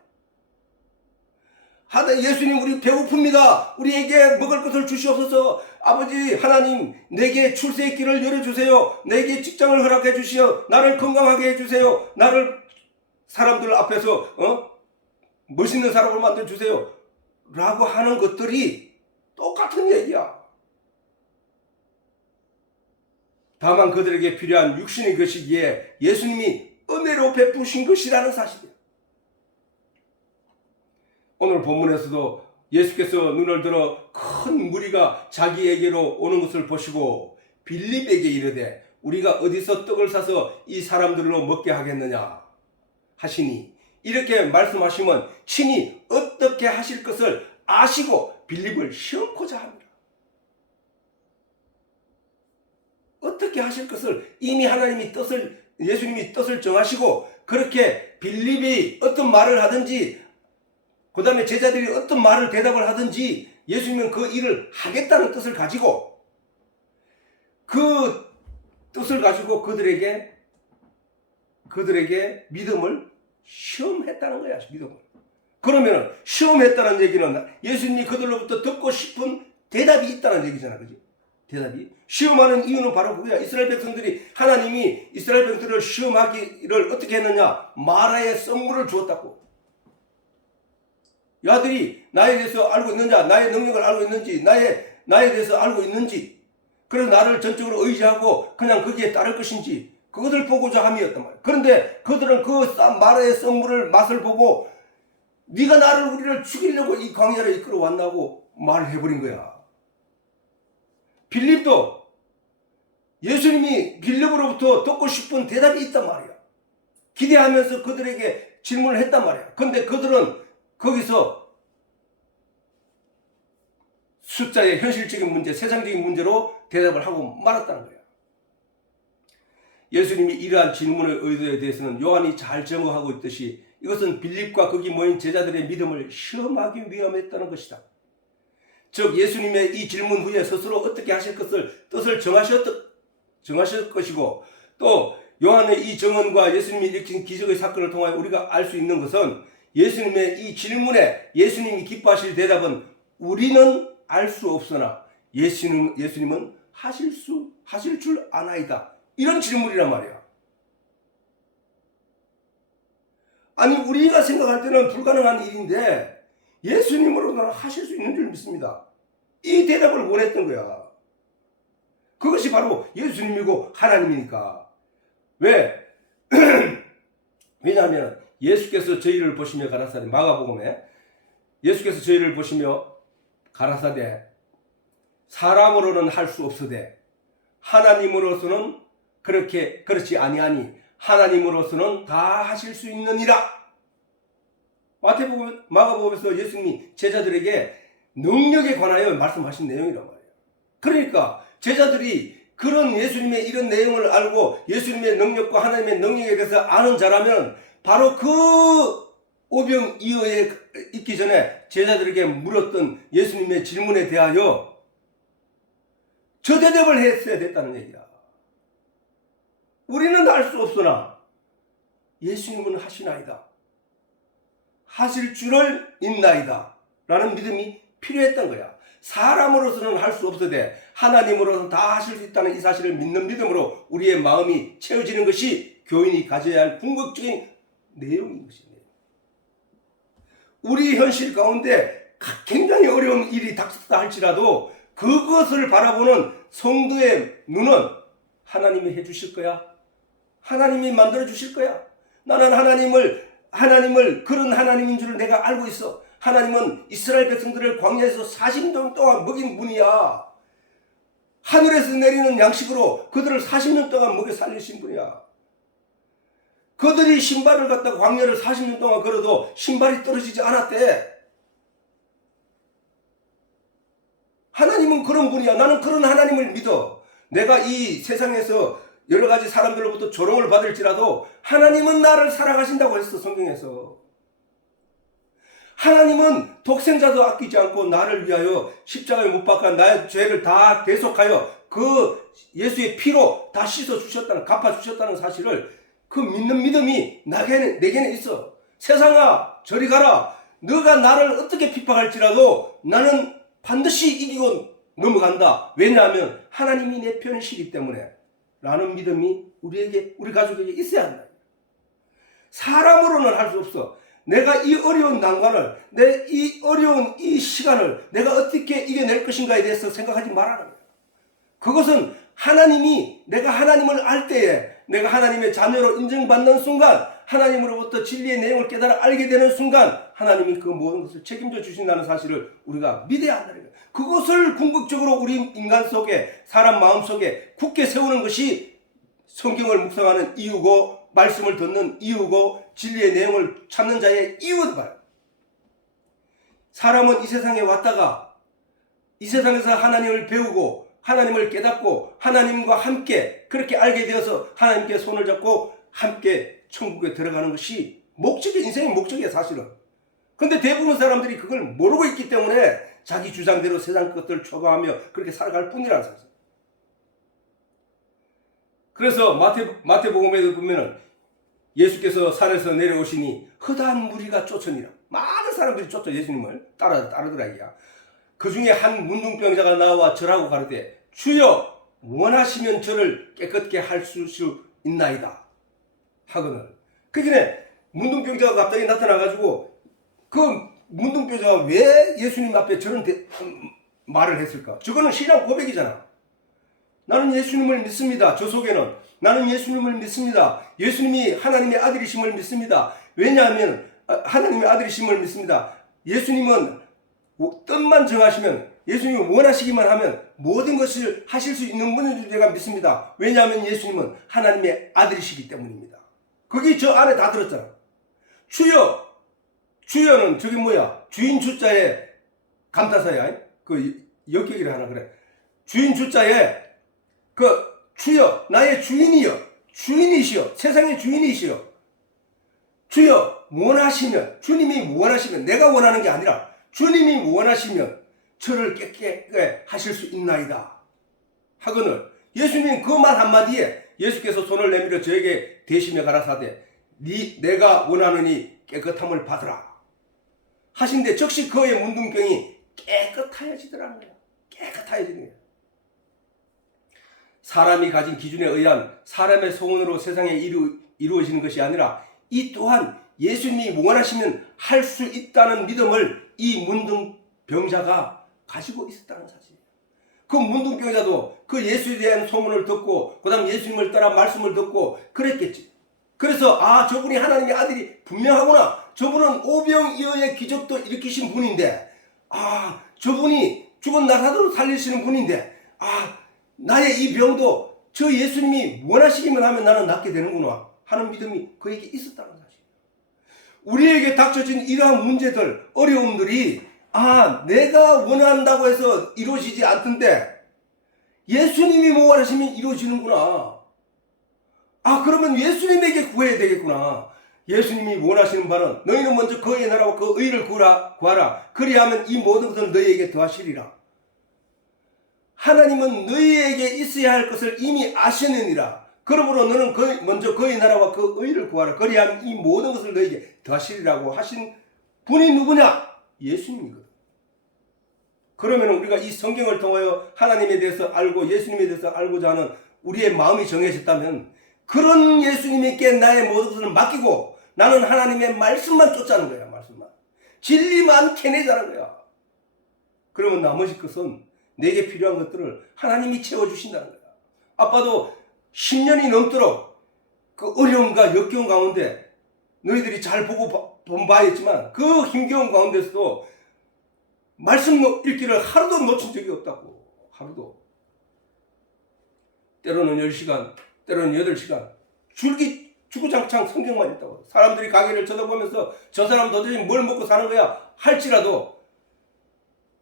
예수님 우리 배고픕니다. 우리에게 먹을 것을 주시옵소서. 아버지 하나님 내게 출세의 길을 열어주세요. 내게 직장을 허락해 주시어 나를 건강하게 해주세요. 나를 사람들 앞에서 멋있는 사람으로 만들어주세요 라고 하는 것들이 똑같은 얘기야. 다만 그들에게 필요한 육신의 것이기에 예수님이 은혜로 베푸신 것이라는 사실이에요. 오늘 본문에서도 예수께서 눈을 들어 큰 무리가 자기에게로 오는 것을 보시고 빌립에게 이르되 우리가 어디서 떡을 사서 이 사람들로 먹게 하겠느냐 하시니, 이렇게 말씀하시면 친히 어떻게 하실 것을 아시고 빌립을 시험코자 합니다. 어떻게 하실 것을 이미 하나님이 예수님이 뜻을 정하시고, 그렇게 빌립이 어떤 말을 하든지 그 다음에 제자들이 어떤 말을 대답을 하든지 예수님은 그 일을 하겠다는 뜻을 가지고, 그 뜻을 가지고 그들에게 믿음을 시험했다는 거야. 믿음을. 그러면 시험했다는 얘기는 예수님이 그들로부터 듣고 싶은 대답이 있다는 얘기잖아. 그지? 대답이. 시험하는 이유는 바로 그거야. 이스라엘 백성들이, 하나님이 이스라엘 백성들을 시험하기를 어떻게 했느냐? 마라의 썩물을 주었다고. 야들이 나에 대해서 알고 있는지, 나의 능력을 알고 있는지, 나에 대해서 알고 있는지, 그래서 나를 전적으로 의지하고 그냥 거기에 따를 것인지, 그것을 보고자 함이었단 말이야. 그런데 그들은 그 마라의 썩물을 맛을 보고 네가 우리를 죽이려고 이 광야를 이끌어 왔나고 말을 해버린 거야. 빌립도 예수님이 빌립으로부터 듣고 싶은 대답이 있단 말이야. 기대하면서 그들에게 질문을 했단 말이야. 그런데 그들은 거기서 숫자의 현실적인 문제, 세상적인 문제로 대답을 하고 말았다는 거야. 예수님이 이러한 질문의 의도에 대해서는 요한이 잘 증거하고 있듯이 이것은 빌립과 거기 모인 제자들의 믿음을 시험하기 위함했다는 것이다. 즉 예수님의 이 질문 후에 스스로 어떻게 하실 것을 뜻을 정하실 것이고, 또 요한의 이 증언과 예수님이 일으킨 기적의 사건을 통하여 우리가 알 수 있는 것은 예수님의 이 질문에 예수님이 기뻐하실 대답은 우리는 알 수 없으나 예수님은 하실 줄 아나이다. 이런 질문이란 말이야. 아니, 우리가 생각할 때는 불가능한 일인데 예수님으로는 하실 수 있는 줄 믿습니다. 이 대답을 원했던 거야. 그것이 바로 예수님이고 하나님이니까. 왜? 왜냐하면 예수께서 저희를 보시며 가라사대, 마가복음에 예수께서 저희를 보시며 가라사대 사람으로는 할 수 없으되 하나님으로서는 그렇지 아니하니 하나님으로서는 다 하실 수 있느니라. 마가복음에서 예수님이 제자들에게 능력에 관하여 말씀하신 내용이란 말이에요. 그러니까 제자들이 그런 예수님의 이런 내용을 알고 예수님의 능력과 하나님의 능력에 대해서 아는 자라면 바로 그 오병이어에 있기 전에 제자들에게 물었던 예수님의 질문에 대하여 저 대답을 했어야 됐다는 얘기야. 우리는 알 수 없으나 예수님은 하시나이다. 하실 줄을 믿나이다. 라는 믿음이 필요했던 거야. 사람으로서는 할 수 없으되 하나님으로서는 다 하실 수 있다는 이 사실을 믿는 믿음으로 우리의 마음이 채워지는 것이 교인이 가져야 할 궁극적인 내용인 것입니다. 우리 현실 가운데 굉장히 어려운 일이 닥쳤다 할지라도 그것을 바라보는 성도의 눈은 하나님이 해주실 거야. 하나님이 만들어 주실 거야. 나는 하나님을 그런 하나님인 줄 내가 알고 있어. 하나님은 이스라엘 백성들을 광야에서 40년 동안 먹인 분이야. 하늘에서 내리는 양식으로 그들을 40년 동안 먹여 살리신 분이야. 그들이 신발을 갖다가 광야를 40년 동안 걸어도 신발이 떨어지지 않았대. 하나님은 그런 분이야. 나는 그런 하나님을 믿어. 내가 이 세상에서 여러 가지 사람들로부터 조롱을 받을지라도 하나님은 나를 사랑하신다고 했어, 성경에서. 하나님은 독생자도 아끼지 않고 나를 위하여 십자가에 못 박아 나의 죄를 다 대속하여 그 예수의 피로 다 씻어주셨다는, 갚아주셨다는 사실을 그 믿는 믿음이 내게는 있어. 세상아, 저리 가라. 너가 나를 어떻게 핍박할지라도 나는 반드시 이기고 넘어간다. 왜냐하면 하나님이 내 편이시기 때문에. 라는 믿음이 우리 가족에게 있어야 한다. 사람으로는 할 수 없어. 내가 이 어려운 난관을, 이 어려운 이 시간을 내가 어떻게 이겨낼 것인가에 대해서 생각하지 말아라. 그것은 내가 하나님을 알 때에 내가 하나님의 자녀로 인정받는 순간, 하나님으로부터 진리의 내용을 깨달아 알게 되는 순간 하나님이 그 모든 것을 책임져 주신다는 사실을 우리가 믿어야 한다는 거예요. 그것을 궁극적으로 우리 인간 속에, 사람 마음 속에 굳게 세우는 것이 성경을 묵상하는 이유고, 말씀을 듣는 이유고, 진리의 내용을 찾는 자의 이유는 바로, 사람은 이 세상에 왔다가 이 세상에서 하나님을 배우고 하나님을 깨닫고 하나님과 함께 그렇게 알게 되어서 하나님께 손을 잡고 함께 천국에 들어가는 것이 목적이, 인생의 목적이야 사실은. 근데 대부분 사람들이 그걸 모르고 있기 때문에 자기 주장대로 세상 것들을 초과하며 그렇게 살아갈 뿐이라는 사실. 그래서 마태복음에도 보면은 예수께서 산에서 내려오시니 허다한 무리가 쫓으니라. 많은 사람들이 쫓아 예수님을 따르더라 이야. 그 중에 한 문둥병자가 나와 절하고 가로되 주여 원하시면 저를 깨끗게 할 수 있나이다 하거늘. 그러니까 문둥병자가 갑자기 나타나가지고 그 문둥병자가 왜 예수님 앞에 저런 말을 했을까? 저거는 신앙 고백이잖아. 나는 예수님을 믿습니다. 저 속에는 나는 예수님을 믿습니다. 예수님이 하나님의 아들이심을 믿습니다. 왜냐하면 하나님의 아들이심을 믿습니다. 예수님은 뜻만 정하시면, 예수님이 원하시기만 하면 모든 것을 하실 수 있는 분인 줄 제가 믿습니다. 왜냐하면 예수님은 하나님의 아들이시기 때문입니다. 거기 저 안에 다 들었잖아. 주여, 주여는 저게 뭐야? 주인 주자에 감타사야. 그 역격이라 하나 그래. 주인 주자에 그 주여, 나의 주인이여, 주인이시여, 세상의 주인이시여. 주여 원하시면, 주님이 원하시면, 내가 원하는 게 아니라 주님이 원하시면 저를 깨끗하게 하실 수 있나이다 하거늘. 예수님 그 말 한마디에 예수께서 손을 내밀어 저에게 대시며 가라사대 내가 원하느니 깨끗함을 받으라 하신데, 즉시 그의 문둥병이 깨끗하여지더라는 거야. 깨끗하여지는 거야. 사람이 가진 기준에 의한 사람의 소원으로 세상에 이루어지는 것이 아니라 이 또한 예수님이 원하시면 할 수 있다는 믿음을 이 문둥병자가 가지고 있었다는 사실이에요. 그 문둥병자도 그 예수에 대한 소문을 듣고 그 다음 예수님을 따라 말씀을 듣고 그랬겠지. 그래서 저분이 하나님의 아들이 분명하구나. 저분은 오병이어의 기적도 일으키신 분인데, 저분이 죽은 나사로를 살리시는 분인데, 나의 이 병도 저 예수님이 원하시기만 하면 나는 낫게 되는구나 하는 믿음이 그에게 있었다는 사실. 우리에게 닥쳐진 이러한 문제들, 어려움들이 내가 원한다고 해서 이루어지지 않던데 예수님이 원하시면 이루어지는구나. 그러면 예수님에게 구해야 되겠구나. 예수님이 원하시는 바는 너희는 먼저 그의 나라와 그 의를 구하라. 그리하면 이 모든 것을 너희에게 더하시리라. 하나님은 너희에게 있어야 할 것을 이미 아시느니라. 그러므로 너는 먼저 그의 나라와 그 의를 구하라. 그리하면 이 모든 것을 너희에게 더하시리라고 하신 분이 누구냐? 예수님이거든. 그러면 우리가 이 성경을 통하여 하나님에 대해서 알고 예수님에 대해서 알고자 하는 우리의 마음이 정해졌다면, 그런 예수님께 나의 모든 것을 맡기고 나는 하나님의 말씀만 쫓자는 거야. 말씀만. 진리만 캐내자는 거야. 그러면 나머지 것은 내게 필요한 것들을 하나님이 채워주신다는 거야. 아빠도 10년이 넘도록 그 어려움과 역경 가운데 너희들이 잘 보고 본 바였지만 그 힘겨운 가운데서도 말씀 읽기를 하루도 놓친 적이 없다고. 하루도. 때로는 10시간, 때로는 8시간 주구장창 성경만 읽다고. 사람들이 가게를 쳐다보면서 저 사람 도대체 뭘 먹고 사는 거야 할지라도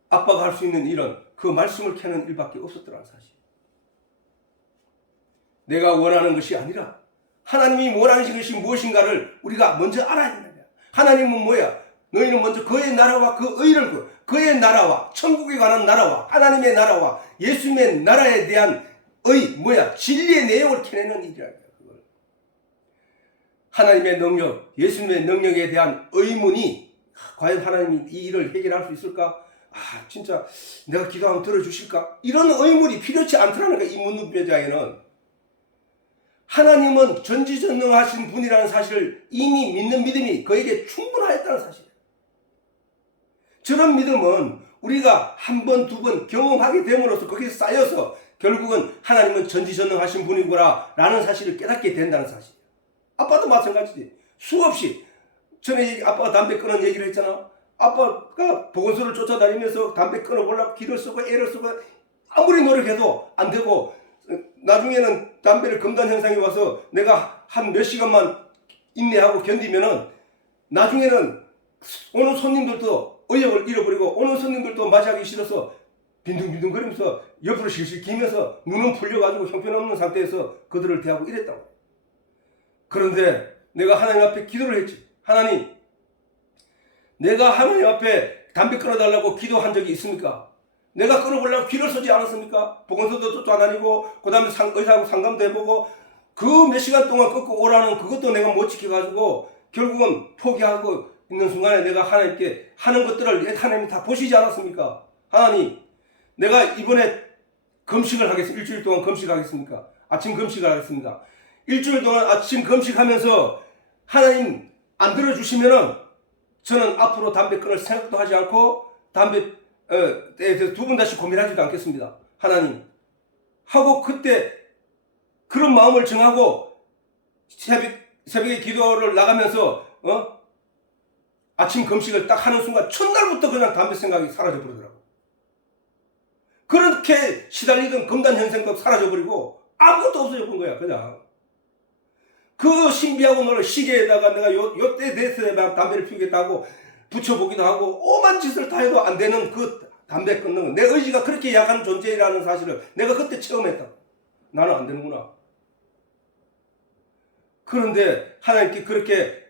아빠가 할 수 있는 일은 그 말씀을 캐는 일밖에 없었더라는 사실. 내가 원하는 것이 아니라 하나님이 원하는 것이 무엇인가를 우리가 먼저 알아야 된다. 하나님은 뭐야? 너희는 먼저 그의 나라와 그 의를 그의 나라와 천국에 관한 나라와 하나님의 나라와 예수님의 나라에 대한 진리의 내용을 캐내는 일이라. 그걸. 하나님의 능력, 예수님의 능력에 대한 의문이 과연 하나님이 이 일을 해결할 수 있을까? 진짜 내가 기도하면 들어주실까? 이런 의문이 필요치 않더라는 거야. 이 문둥병자에는. 하나님은 전지전능하신 분이라는 사실을 이미 믿는 믿음이 그에게 충분하였다는 사실이에요. 저런 믿음은 우리가 한 번, 두 번 경험하게 됨으로써 거기에 쌓여서 결국은 하나님은 전지전능하신 분이구나 라는 사실을 깨닫게 된다는 사실. 아빠도 마찬가지지. 수없이 전에 아빠가 담배 끊은 얘기를 했잖아. 아빠가 보건소를 쫓아다니면서 담배 끊어보려고 기를 쓰고 애를 쓰고 아무리 노력해도 안 되고, 나중에는 담배를 금단 현상이 와서 내가 한 몇 시간만 인내하고 견디면은 나중에는 오는 손님들도 의욕을 잃어버리고 오는 손님들도 맞이하기 싫어서 빈둥빈둥 거리면서 옆으로 실실 기면서 눈은 풀려가지고 형편없는 상태에서 그들을 대하고 이랬다고. 그런데 내가 하나님 앞에 기도를 했지. 하나님, 내가 하나님 앞에 담배 끊어달라고 기도한 적이 있습니까? 내가 끊어보려고 귀를 쓰지 않았습니까? 보건소도 쫓아다니고 그 다음에 의사하고 상담도 해보고 그 몇 시간 동안 끊고 오라는 그것도 내가 못 지켜가지고 결국은 포기하고 있는 순간에 내가 하나님께 하는 것들을 하나님이 다 보시지 않았습니까? 하나님, 내가 이번에 금식을 하겠습니다. 일주일 동안 금식하겠습니까? 아침 금식을 하겠습니다. 일주일 동안 아침 금식하면서 하나님 안 들어주시면은 저는 앞으로 담배 끊을 생각도 하지 않고 담배에 대해서 두 번 다시 고민하지도 않겠습니다. 하나님 하고 그때 그런 마음을 정하고 새벽에 기도를 나가면서 아침 금식을 딱 하는 순간 첫날부터 그냥 담배 생각이 사라져 버리더라고. 그렇게 시달리던 금단 현상도 사라져 버리고 아무것도 없어져 본 거야. 그냥 그 신비하고 놀라 시계에다가 내가 요때 됐어야 담배를 피우겠다고 붙여보기도 하고 오만 짓을 다 해도 안 되는 그 담배 끊는 거, 내 의지가 그렇게 약한 존재라는 사실을 내가 그때 체험했다. 나는 안 되는구나. 그런데 하나님께 그렇게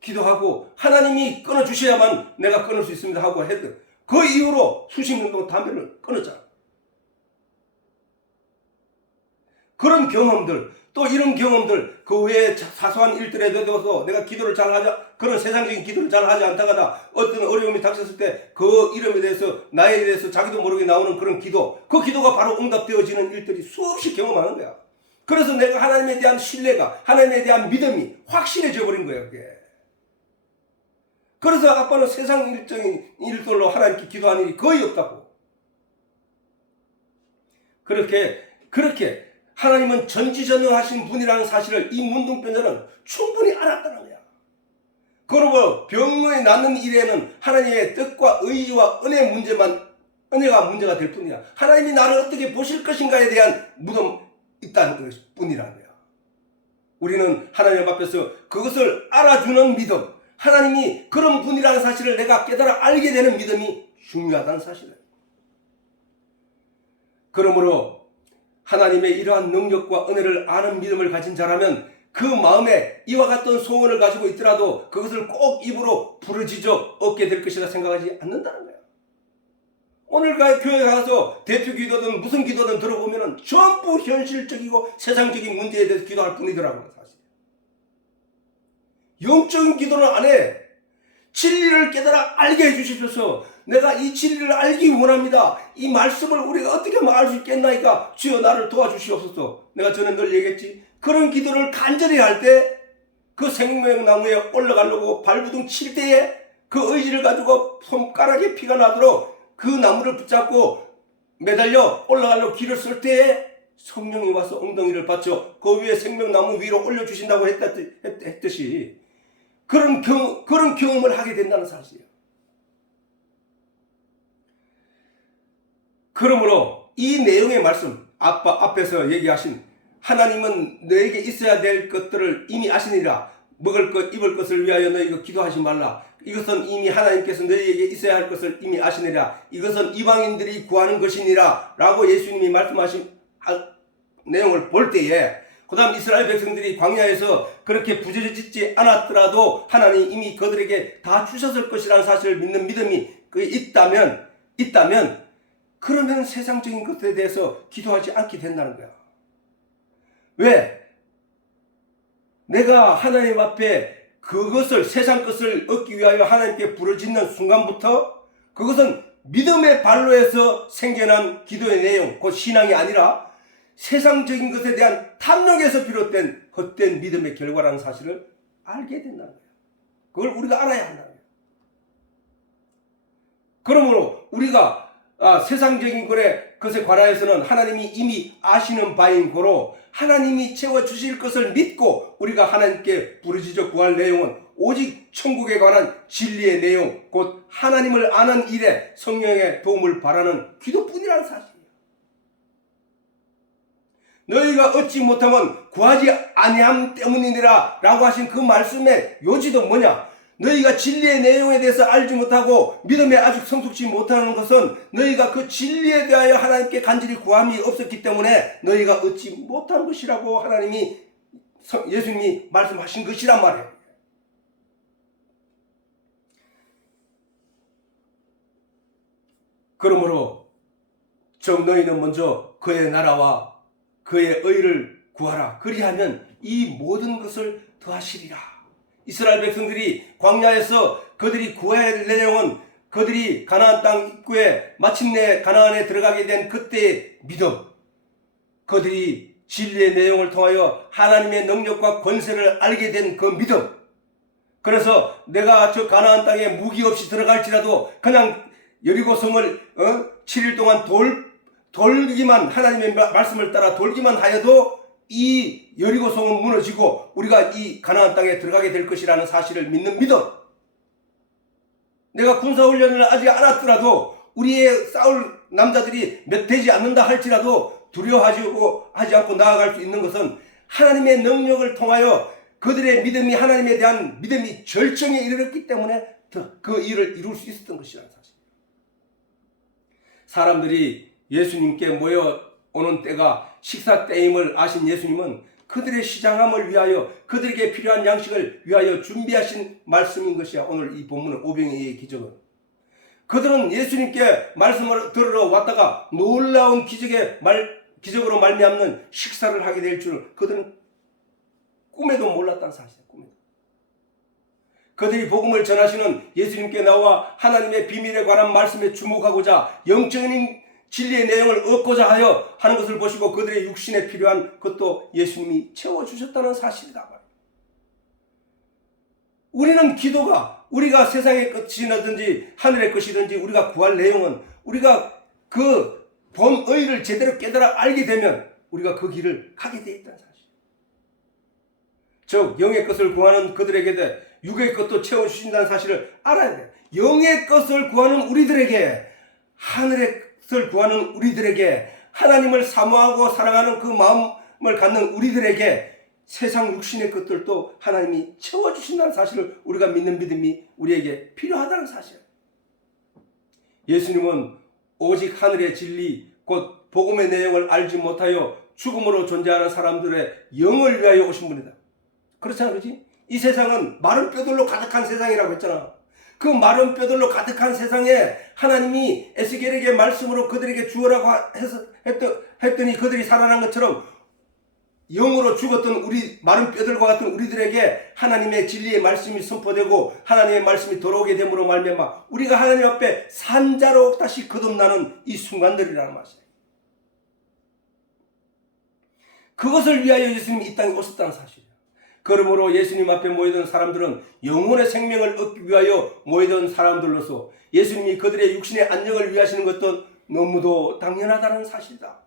기도하고 하나님이 끊어주셔야만 내가 끊을 수 있습니다 하고 했던 그 이후로 수십 년 동안 담배를 끊었잖아. 그런 경험들, 또 이런 경험들, 그 외에 사소한 일들에 대해서 내가 기도를 잘 하지, 그런 세상적인 기도를 잘 하지 않다가다 어떤 어려움이 닥쳤을 때 그 이름에 대해서, 나에 대해서 자기도 모르게 나오는 그런 기도, 그 기도가 바로 응답되어지는 일들이 수없이 경험하는 거야. 그래서 내가 하나님에 대한 신뢰가, 하나님에 대한 믿음이 확실해져 버린 거야, 그게. 그래서 아빠는 세상 일적인 일들로 하나님께 기도한 일이 거의 없다고. 그렇게 하나님은 전지전능하신 분이라는 사실을 이 문둥병자는 충분히 알았다는 거야. 그러고 병로에 낫는 일에는 하나님의 뜻과 의지와 은혜가 문제가 될 뿐이야. 하나님이 나를 어떻게 보실 것인가에 대한 무덤 있다는 뿐이라는 거야. 우리는 하나님 앞에서 그것을 알아주는 믿음, 하나님이 그런 분이라는 사실을 내가 깨달아 알게 되는 믿음이 중요하다는 사실이에요. 그러므로 하나님의 이러한 능력과 은혜를 아는 믿음을 가진 자라면 그 마음에 이와 같은 소원을 가지고 있더라도 그것을 꼭 입으로 부르짖어 얻게 될 것이라 생각하지 않는다는 거야. 오늘 교회 가서 대표 기도든 무슨 기도든 들어보면 전부 현실적이고 세상적인 문제에 대해서 기도할 뿐이더라고요, 사실. 영적인 기도는 안 해. 진리를 깨달아 알게 해주시소서. 내가 이 진리를 알기 원합니다. 이 말씀을 우리가 어떻게 하면 알 수 있겠나이까? 주여 나를 도와주시옵소서. 내가 전에 늘 얘기했지. 그런 기도를 간절히 할 때 그 생명나무에 올라가려고 발부둥 칠 때에 그 의지를 가지고 손가락에 피가 나도록 그 나무를 붙잡고 매달려 올라가려고 길을 쓸 때에 성령이 와서 엉덩이를 받쳐 그 위에 생명나무 위로 올려주신다고 했듯이 그런 경험을 하게 된다는 사실이에요. 그러므로 이 내용의 말씀, 앞에서 얘기하신 하나님은 너에게 있어야 될 것들을 이미 아시니라. 먹을 것, 입을 것을 위하여 너희가 기도하지 말라. 이것은 이미 하나님께서 너희에게 있어야 할 것을 이미 아시니라. 이것은 이방인들이 구하는 것이니라. 라고 예수님이 말씀하신 내용을 볼 때에 그 다음 이스라엘 백성들이 광야에서 그렇게 부르짖지 않았더라도 하나님 이미 그들에게 다 주셨을 것이라는 사실을 믿는 믿음이 있다면 그러면 세상적인 것에 대해서 기도하지 않게 된다는 거야. 왜? 내가 하나님 앞에 그것을 세상 것을 얻기 위하여 하나님께 부르짖는 순간부터 그것은 믿음의 발로에서 생겨난 기도의 내용, 곧 신앙이 아니라 세상적인 것에 대한 탐욕에서 비롯된 헛된 믿음의 결과라는 사실을 알게 된다는 거예요. 그걸 우리가 알아야 한다는 거예요. 그러므로 우리가 세상적인 것에 것에 관하여서는 하나님이 이미 아시는 바인 고로 하나님이 채워주실 것을 믿고 우리가 하나님께 부르짖어 구할 내용은 오직 천국에 관한 진리의 내용, 곧 하나님을 아는 일에 성령의 도움을 바라는 기도뿐이라는 사실이에요. 너희가 얻지 못하면 구하지 아니함 때문이니라 라고 하신 그 말씀의 요지도 뭐냐? 너희가 진리의 내용에 대해서 알지 못하고 믿음에 아직 성숙지 못하는 것은 너희가 그 진리에 대하여 하나님께 간절히 구함이 없었기 때문에 너희가 얻지 못한 것이라고 예수님이 말씀하신 것이란 말이에요. 그러므로 즉 너희는 먼저 그의 나라와 그의 의를 구하라. 그리하면 이 모든 것을 더하시리라. 이스라엘 백성들이 광야에서 그들이 구해야 할 내용은 그들이 가나안 땅 입구에 마침내 가나안에 들어가게 된 그때의 믿음, 그들이 진리의 내용을 통하여 하나님의 능력과 권세를 알게 된 그 믿음. 그래서 내가 저 가나안 땅에 무기 없이 들어갈지라도 그냥 여리고성을 7일 동안 돌기만, 하나님의 말씀을 따라 돌기만 하여도 이 여리고성은 무너지고 우리가 이 가나안 땅에 들어가게 될 것이라는 사실을 믿는 믿음. 내가 군사훈련을 아직 안 왔더라도 우리의 싸울 남자들이 몇 되지 않는다 할지라도 두려워하지 않고 나아갈 수 있는 것은 하나님의 능력을 통하여 그들의 믿음이, 하나님에 대한 믿음이 절정에 이르렀기 때문에 그 일을 이룰 수 있었던 것이라는 사실. 사람들이 예수님께 모여오는 때가 식사 때임을 아신 예수님은 그들의 시장함을 위하여, 그들에게 필요한 양식을 위하여 준비하신 말씀인 것이야. 오늘 이 본문의 오병이어의 기적은. 그들은 예수님께 말씀을 들으러 왔다가 놀라운 기적으로 말미암는 식사를 하게 될 줄 그들은 꿈에도 몰랐다는 사실이야. 꿈에도. 그들이 복음을 전하시는 예수님께 나와 하나님의 비밀에 관한 말씀에 주목하고자 영적인 진리의 내용을 얻고자 하여 하는 것을 보시고 그들의 육신에 필요한 것도 예수님이 채워주셨다는 사실이다. 우리는 기도가 우리가 세상의 것이든지 하늘의 것이든지 우리가 구할 내용은 우리가 그 본의를 제대로 깨달아 알게 되면 우리가 그 길을 가게 되어 있다는 사실. 즉 영의 것을 구하는 그들에게도 육의 것도 채워주신다는 사실을 알아야 돼요. 영의 것을 구하는 우리들에게, 하늘의 것을 구하는 우리들에게, 하나님을 사모하고 사랑하는 그 마음을 갖는 우리들에게 세상 육신의 것들도 하나님이 채워주신다는 사실을 우리가 믿는 믿음이 우리에게 필요하다는 사실. 예수님은 오직 하늘의 진리, 곧 복음의 내용을 알지 못하여 죽음으로 존재하는 사람들의 영을 위하여 오신 분이다. 그렇잖아, 그렇지? 이 세상은 마른 뼈들로 가득한 세상이라고 했잖아. 그 마른 뼈들로 가득한 세상에 하나님이 에스겔에게 말씀으로 그들에게 주어라고 했더니 그들이 살아난 것처럼 영으로 죽었던 우리 마른 뼈들과 같은 우리들에게 하나님의 진리의 말씀이 선포되고 하나님의 말씀이 돌아오게 됨으로 말미암아 우리가 하나님 앞에 산자로 다시 거듭나는 이 순간들이라는 말이에요. 그것을 위하여 예수님이 이 땅에 오셨다는 사실이에요. 그러므로 예수님 앞에 모이던 사람들은 영혼의 생명을 얻기 위하여 모이던 사람들로서 예수님이 그들의 육신의 안녕을 위하시는 것도 너무도 당연하다는 사실이다.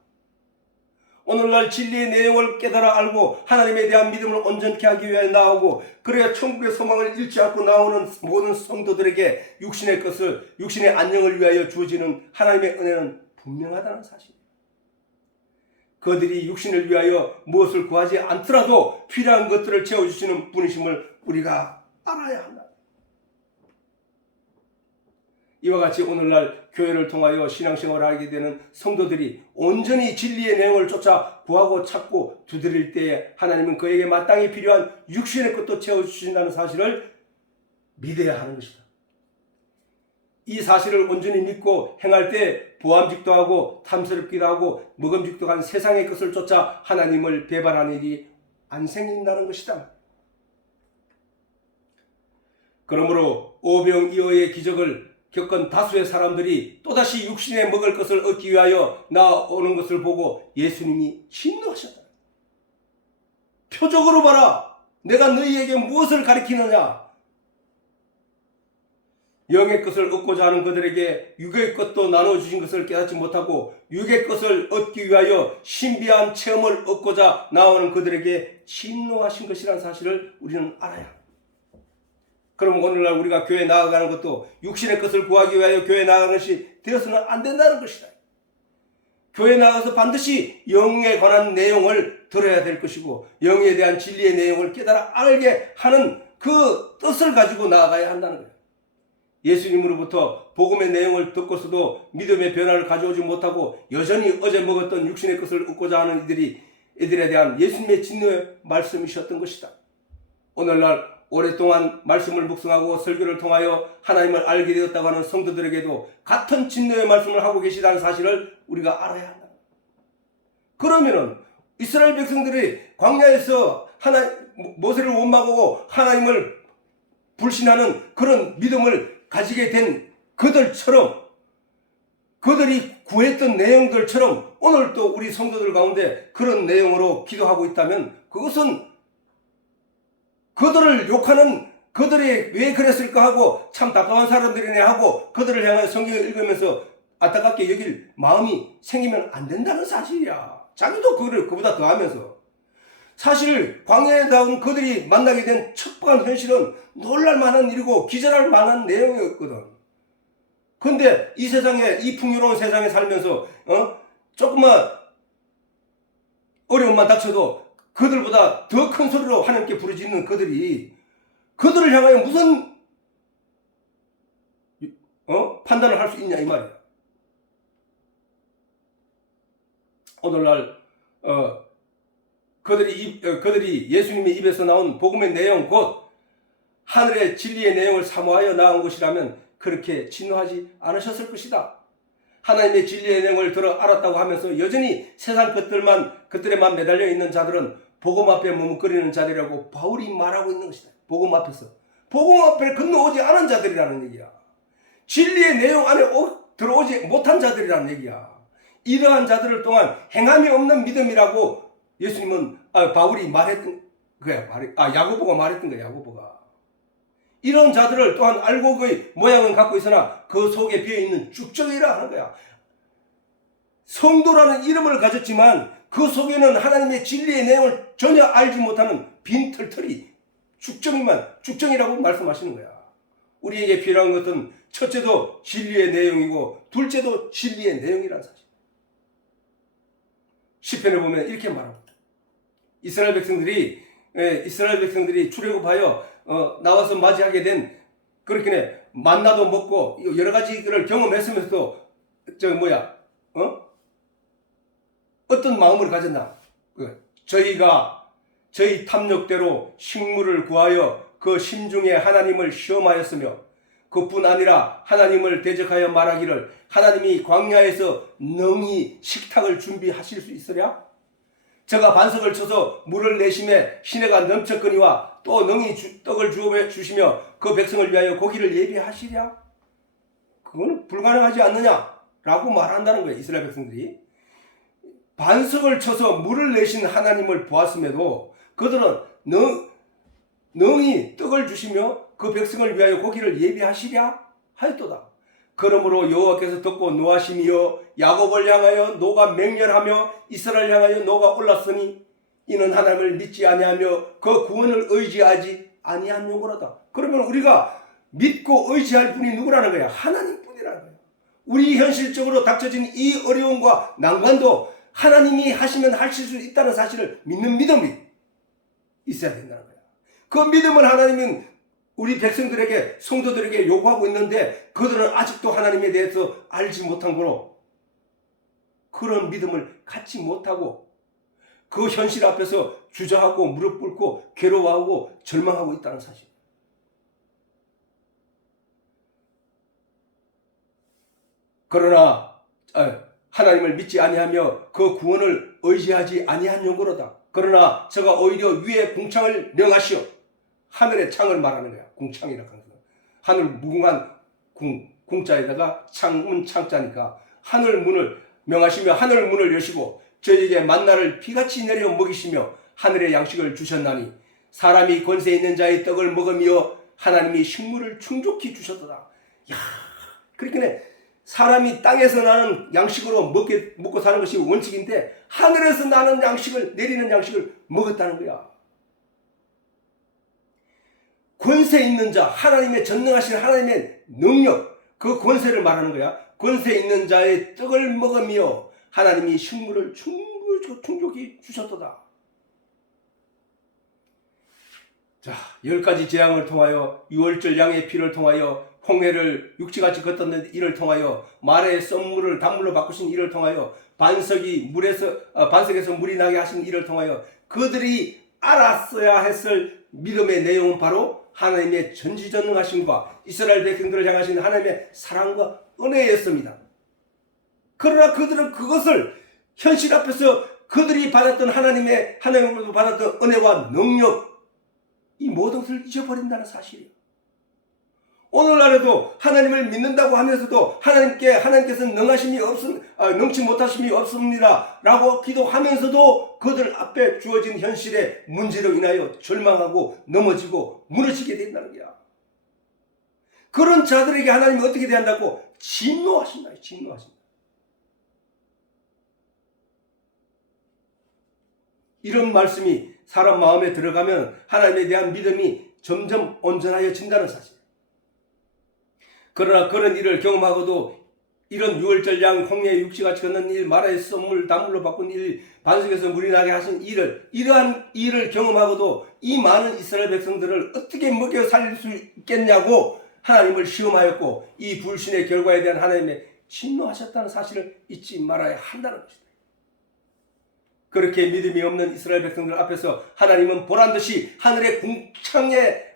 오늘날 진리의 내용을 깨달아 알고 하나님에 대한 믿음을 온전케 하기 위하여 나오고 그래야 천국의 소망을 잃지 않고 나오는 모든 성도들에게 육신의 안녕을 위하여 주어지는 하나님의 은혜는 분명하다는 사실이에요. 그들이 육신을 위하여 무엇을 구하지 않더라도 필요한 것들을 채워주시는 분이심을 우리가 알아야 한다. 이와 같이 오늘날 교회를 통하여 신앙생활을 하게 되는 성도들이 온전히 진리의 내용을 쫓아 구하고 찾고 두드릴 때에 하나님은 그에게 마땅히 필요한 육신의 것도 채워주신다는 사실을 믿어야 하는 것이다. 이 사실을 온전히 믿고 행할 때 보암직도 하고 탐스럽기도 하고 먹음직도 한 세상의 것을 쫓아 하나님을 배반하는 일이 안 생긴다는 것이다. 그러므로 오병이어의 기적을 겪은 다수의 사람들이 또다시 육신에 먹을 것을 얻기 위하여 나오는 것을 보고 예수님이 진노하셨다. 표적으로 봐라. 내가 너희에게 무엇을 가리키느냐. 영의 것을 얻고자 하는 그들에게 육의 것도 나눠주신 것을 깨닫지 못하고 육의 것을 얻기 위하여 신비한 체험을 얻고자 나오는 그들에게 진노하신 것이라는 사실을 우리는 알아야 합니다. 그럼 오늘날 우리가 교회 나아가는 것도 육신의 것을 구하기 위하여 교회 나아가는 것이 되어서는 안 된다는 것이다. 교회 나가서 반드시 영에 관한 내용을 들어야 될 것이고 영에 대한 진리의 내용을 깨달아 알게 하는 그 뜻을 가지고 나아가야 한다는 거예요. 예수님으로부터 복음의 내용을 듣고서도 믿음의 변화를 가져오지 못하고 여전히 어제 먹었던 육신의 것을 얻고자 하는 이들에 대한 예수님의 진노의 말씀이셨던 것이다. 오늘날 오랫동안 말씀을 묵상하고 설교를 통하여 하나님을 알게 되었다고 하는 성도들에게도 같은 진노의 말씀을 하고 계시다는 사실을 우리가 알아야 한다. 그러면은 이스라엘 백성들이 광야에서 모세를 원망하고 하나님을 불신하는 그런 믿음을 가지게 된 그들처럼, 그들이 구했던 내용들처럼 오늘 또 우리 성도들 가운데 그런 내용으로 기도하고 있다면 그것은 그들을 욕하는, 그들이 왜 그랬을까 하고 참 답답한 사람들이네 하고 그들을 향하여 성경을 읽으면서 안타깝게 여길 마음이 생기면 안 된다는 사실이야. 자기도 그보다 더 하면서. 사실 광야에 나온 그들이 만나게 된 척박한 현실은 놀랄 만한 일이고 기절할 만한 내용이었거든. 근데 이 세상에, 이 풍요로운 세상에 살면서 조금만 어려움만 닥쳐도 그들보다 더 큰 소리로 하나님께 부르짖는 그들을 향하여 무슨 판단을 할 수 있냐 이 말이야. 오늘날 그들이 예수님의 입에서 나온 복음의 내용 곧 하늘의 진리의 내용을 사모하여 나온 것이라면 그렇게 진노하지 않으셨을 것이다. 하나님의 진리의 내용을 들어 알았다고 하면서 여전히 세상 것들에만 매달려 있는 자들은 복음 앞에 머뭇거리는 자들이라고 바울이 말하고 있는 것이다. 복음 앞에서. 복음 앞에 건너오지 않은 자들이라는 얘기야. 진리의 내용 안에 들어오지 못한 자들이라는 얘기야. 이러한 자들을 또한 행함이 없는 믿음이라고 예수님은 바울이 말했던 거야. 야고보가 말했던 거야. 야고보가. 이런 자들을 또한 알고 그의 모양은 갖고 있으나 그 속에 비어있는 쭉정이라 하는 거야. 성도라는 이름을 가졌지만 그 속에는 하나님의 진리의 내용을 전혀 알지 못하는 빈털털이 쭉정이라고 말씀하시는 거야. 우리에게 필요한 것은 첫째도 진리의 내용이고 둘째도 진리의 내용이라는 사실. 시편을 보면 이렇게 말합니다. 이스라엘 백성들이 출애굽하여 나와서 맞이하게 된 그렇게 만나도 먹고 여러 가지를 경험했으면서도 어떤 마음을 가졌나? 저희 탐욕대로 식물을 구하여 그 심중에 하나님을 시험하였으며 그뿐 아니라 하나님을 대적하여 말하기를 하나님이 광야에서 능히 식탁을 준비하실 수 있으랴? 저가 반석을 쳐서 물을 내심에 시내가 넘쳤거니와 또 능히 떡을 주시며 그 백성을 위하여 고기를 예비하시랴? 그거는 불가능하지 않느냐라고 말한다는 거예요. 이스라엘 백성들이. 반석을 쳐서 물을 내신 하나님을 보았음에도 그들은 능히 떡을 주시며 그 백성을 위하여 고기를 예비하시랴 하였도다. 그러므로 여호와께서 듣고 노하심이여 야곱을 향하여 노가 맹렬하며 이스라엘 향하여 노가 올랐으니 이는 하나님을 믿지 아니하며 그 구원을 의지하지 아니한 용어로다. 그러면 우리가 믿고 의지할 분이 누구라는 거야? 하나님뿐이라는 거야. 우리 현실적으로 닥쳐진 이 어려움과 난관도 하나님이 하시면 하실 수 있다는 사실을 믿는 믿음이 있어야 된다는 거야. 그 믿음을 하나님은 우리 백성들에게, 성도들에게 요구하고 있는데 그들은 아직도 하나님에 대해서 알지 못한 거로 그런 믿음을 갖지 못하고 그 현실 앞에서 주저하고 무릎 꿇고 괴로워하고 절망하고 있다는 사실. 그러나 하나님을 믿지 아니하며 그 구원을 의지하지 아니한 용거로다. 그러나 저가 오히려 위에 궁창을 명하시어, 하늘의 창을 말하는 거야. 궁창이라고 하는 거야. 하늘 무궁한 궁자에다가 창문 창자니까 하늘 문을 명하시며 하늘 문을 여시고 저에게 만나를 비같이 내려 먹이시며 하늘의 양식을 주셨나니 사람이 권세 있는 자의 떡을 먹으며 하나님이 식물을 충족히 주셨도다. 그러니까 사람이 땅에서 나는 양식으로 먹고 사는 것이 원칙인데 하늘에서 나는 양식을, 내리는 양식을 먹었다는 거야. 권세 있는 자, 하나님의 전능하신 하나님의 능력, 그 권세를 말하는 거야. 권세 있는 자의 떡을 먹으며 하나님이 식물을 충족히 주셨도다. 자, 10가지 재앙을 통하여, 유월절 양의 피를 통하여, 홍해를 육지같이 걷던 이를 통하여, 말의 썸물을 단물로 바꾸신 이를 통하여, 반석에서 물이 나게 하신 이를 통하여, 그들이 알았어야 했을 믿음의 내용은 바로 하나님의 전지전능하심과 이스라엘 백성들을 향하신 하나님의 사랑과 은혜였습니다. 그러나 그들은 그것을 현실 앞에서 그들이 받았던 하나님으로부터 받았던 은혜와 능력, 이 모든 것을 잊어버린다는 사실이에요. 오늘날에도 하나님을 믿는다고 하면서도 하나님께서는 능치 못하심이 없습니다 라고 기도하면서도 그들 앞에 주어진 현실의 문제로 인하여 절망하고 넘어지고 무너지게 된다는 거야. 그런 자들에게 하나님이 어떻게 대한다고? 진노하신다. 진노하신다. 이런 말씀이 사람 마음에 들어가면 하나님에 대한 믿음이 점점 온전해진다는 사실. 그러나 그런 일을 경험하고도 이런 유월절 양, 홍해 육지같이 걷는 일, 마라의 썸물 단물로 바꾼 일, 반석에서 물이 나게 하신 이러한 일을 경험하고도 이 많은 이스라엘 백성들을 어떻게 먹여 살릴 수 있겠냐고 하나님을 시험하였고, 이 불신의 결과에 대한 하나님의 진노하셨다는 사실을 잊지 말아야 한다는 것이다. 그렇게 믿음이 없는 이스라엘 백성들 앞에서 하나님은 보란듯이 하늘의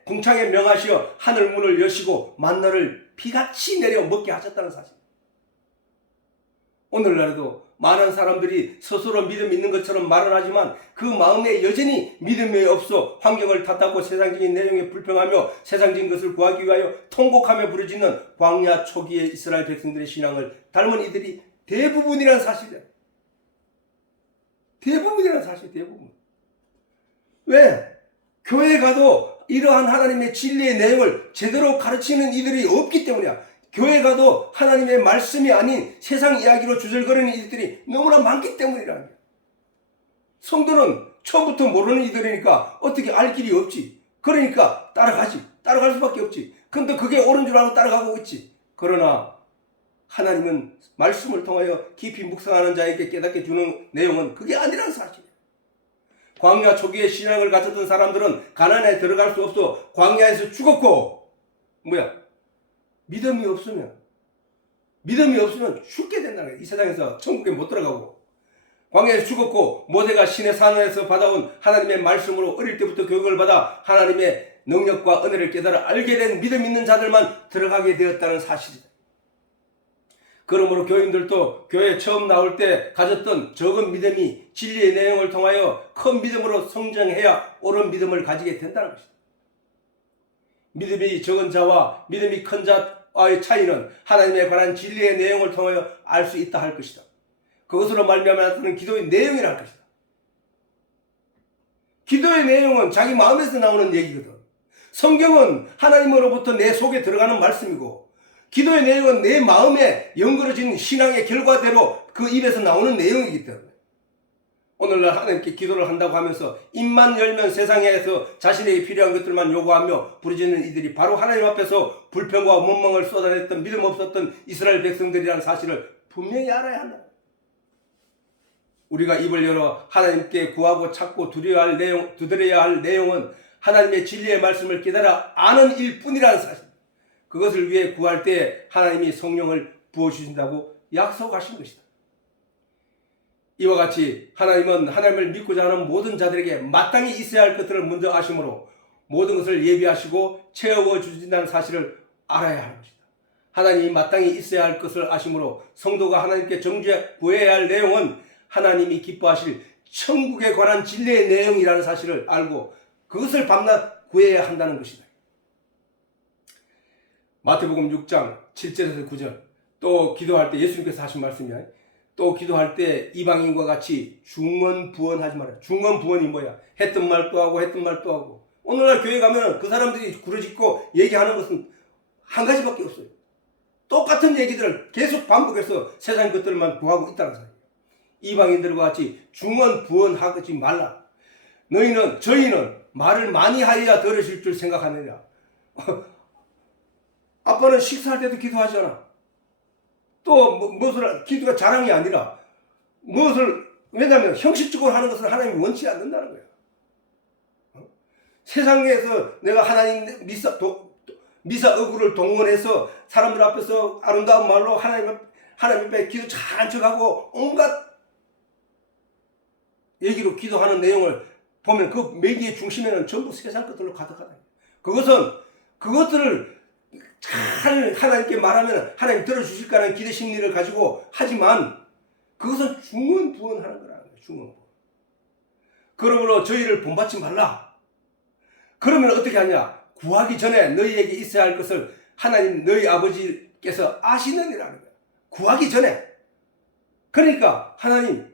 궁창에 명하시어 하늘 문을 여시고 만나를 비같이 내려 먹게 하셨다는 사실. 오늘날에도 많은 사람들이 스스로 믿음 있는 것처럼 말을 하지만 그 마음에 여전히 믿음이 없어 환경을 탓하고 세상적인 내용에 불평하며 세상적인 것을 구하기 위하여 통곡하며 부르짖는 광야 초기의 이스라엘 백성들의 신앙을 닮은 이들이 대부분이라는 사실이에요. 대부분이라는 사실, 대부분. 왜? 교회 가도 이러한 하나님의 진리의 내용을 제대로 가르치는 이들이 없기 때문이야. 교회 가도 하나님의 말씀이 아닌 세상 이야기로 주절거리는 이들이 너무나 많기 때문이라는 거야. 성도는 처음부터 모르는 이들이니까 어떻게 알 길이 없지. 그러니까 따라갈 수밖에 없지. 근데 그게 옳은 줄 알고 따라가고 있지. 그러나 하나님은 말씀을 통하여 깊이 묵상하는 자에게 깨닫게 주는 내용은 그게 아니라는 사실이에요. 광야 초기에 신앙을 가졌던 사람들은 가나안에 들어갈 수 없어 광야에서 죽었고, 믿음이 없으면 죽게 된다는 거예요. 이 세상에서 천국에 못 들어가고, 광야에서 죽었고, 모세가 시내 산에서 받아온 하나님의 말씀으로 어릴 때부터 교육을 받아 하나님의 능력과 은혜를 깨달아 알게 된 믿음 있는 자들만 들어가게 되었다는 사실이다. 그러므로 교인들도 교회 처음 나올 때 가졌던 적은 믿음이 진리의 내용을 통하여 큰 믿음으로 성장해야 옳은 믿음을 가지게 된다는 것이다. 믿음이 적은 자와 믿음이 큰 자와의 차이는 하나님에 관한 진리의 내용을 통하여 알 수 있다 할 것이다. 그것으로 말미암아 나타나는 기도의 내용이라 할 것이다. 기도의 내용은 자기 마음에서 나오는 얘기거든. 성경은 하나님으로부터 내 속에 들어가는 말씀이고, 기도의 내용은 내 마음에 연그러진 신앙의 결과대로 그 입에서 나오는 내용이기 때문에 오늘날 하나님께 기도를 한다고 하면서 입만 열면 세상에서 자신에게 필요한 것들만 요구하며 부르짖는 이들이 바로 하나님 앞에서 불평과 원망을 쏟아냈던 믿음 없었던 이스라엘 백성들이라는 사실을 분명히 알아야 한다. 우리가 입을 열어 하나님께 구하고 찾고 두드려야 할 내용은 하나님의 진리의 말씀을 깨달아 아는 일뿐이라는 사실. 그것을 위해 구할 때 하나님이 성령을 부어주신다고 약속하신 것이다. 이와 같이 하나님은 하나님을 믿고자 하는 모든 자들에게 마땅히 있어야 할 것들을 먼저 아심으로 모든 것을 예비하시고 채워주신다는 사실을 알아야 하는 것이다. 하나님이 마땅히 있어야 할 것을 아심으로 성도가 하나님께 정죄 구해야 할 내용은 하나님이 기뻐하실 천국에 관한 진리의 내용이라는 사실을 알고 그것을 밤낮 구해야 한다는 것이다. 마태복음 6장 7절에서 9절 또 기도할 때 예수님께서 하신 말씀이야. 또 기도할 때 이방인과 같이 중언부언하지 말아요. 중언부언이 뭐야? 했던 말도 하고 했던 말도 하고. 오늘날 교회 가면 그 사람들이 부르짖고 얘기하는 것은 한 가지밖에 없어요. 똑같은 얘기들을 계속 반복해서 세상 것들만 구하고 있다는 사실이에요. 이방인들과 같이 중언부언하지 말라. 저희는 말을 많이 하여야 들으실 줄 생각하느냐. 아빠는 식사할 때도 기도하잖아. 또 무엇을 기도가 자랑이 아니라 왜냐하면 형식적으로 하는 것은 하나님이 원치 않는다는 거야. 세상에서 내가 하나님 미사 어구를 동원해서 사람들 앞에서 아름다운 말로 하나님 앞에 기도 잘한 척하고 온갖 얘기로 기도하는 내용을 보면 그 매기의 중심에는 전부 세상 것들로 가득하다. 그것들을 잘 하나님께 말하면 하나님 들어주실까 하는 기대 심리를 가지고 하지만 그것은 중언부언하는 거라는 거예요. 중언부언. 그러므로 저희를 본받지 말라. 그러면 어떻게 하냐? 구하기 전에 너희에게 있어야 할 것을 하나님 너희 아버지께서 아시느니라는 거예요. 구하기 전에. 그러니까 하나님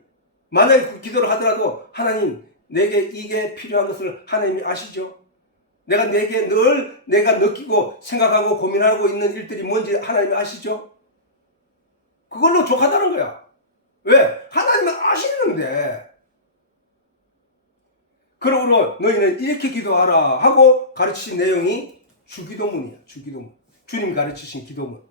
만약에 기도를 하더라도 하나님 내게 이게 필요한 것을 하나님이 아시죠? 내가 느끼고 생각하고 고민하고 있는 일들이 뭔지 하나님이 아시죠? 그걸로 족하다는 거야. 왜? 하나님은 아시는데. 그러므로 너희는 이렇게 기도하라 하고 가르치신 내용이 주기도문이야. 주기도문. 주님 가르치신 기도문.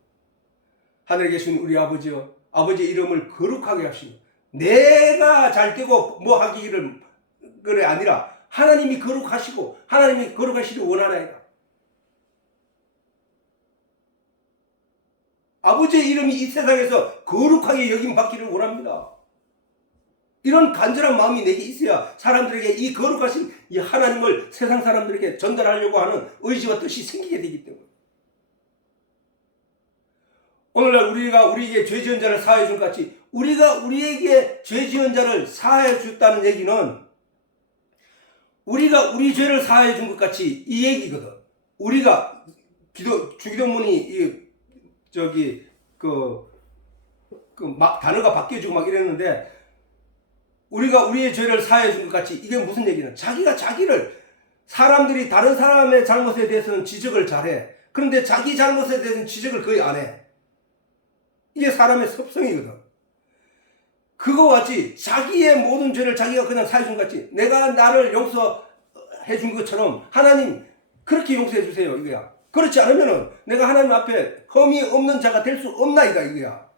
하늘에 계신 우리 아버지여, 아버지의 이름을 거룩하게 하시고 내가 잘 되고 뭐 하기를 그래 아니라 하나님이 거룩하시고 하나님이 거룩하시길 원하나이다. 아버지의 이름이 이 세상에서 거룩하게 여김 받기를 원합니다. 이런 간절한 마음이 내게 있어야 사람들에게 이 거룩하신 이 하나님을 세상 사람들에게 전달하려고 하는 의지와 뜻이 생기게 되기 때문에. 오늘날 우리가 우리에게 죄 지은 자를 사하여 준 것 같이 우리가 우리에게 죄 지은 자를 사하여 줬다는 얘기는 우리가 우리 죄를 사하여 준 것 같이 이 얘기거든. 우리가 주기도문이 단어가 바뀌어지고 막 이랬는데 우리가 우리의 죄를 사하여 준 것 같이 이게 무슨 얘기는 자기가 자기를 사람들이 다른 사람의 잘못에 대해서는 지적을 잘해. 그런데 자기 잘못에 대해서는 지적을 거의 안 해. 이게 사람의 습성이거든. 그거 같이 자기의 모든 죄를 자기가 그냥 사해 준 것 같이 내가 나를 용서해 준 것처럼 하나님 그렇게 용서해 주세요 이거야. 그렇지 않으면은 내가 하나님 앞에 흠이 없는 자가 될 수 없나이다 이거야.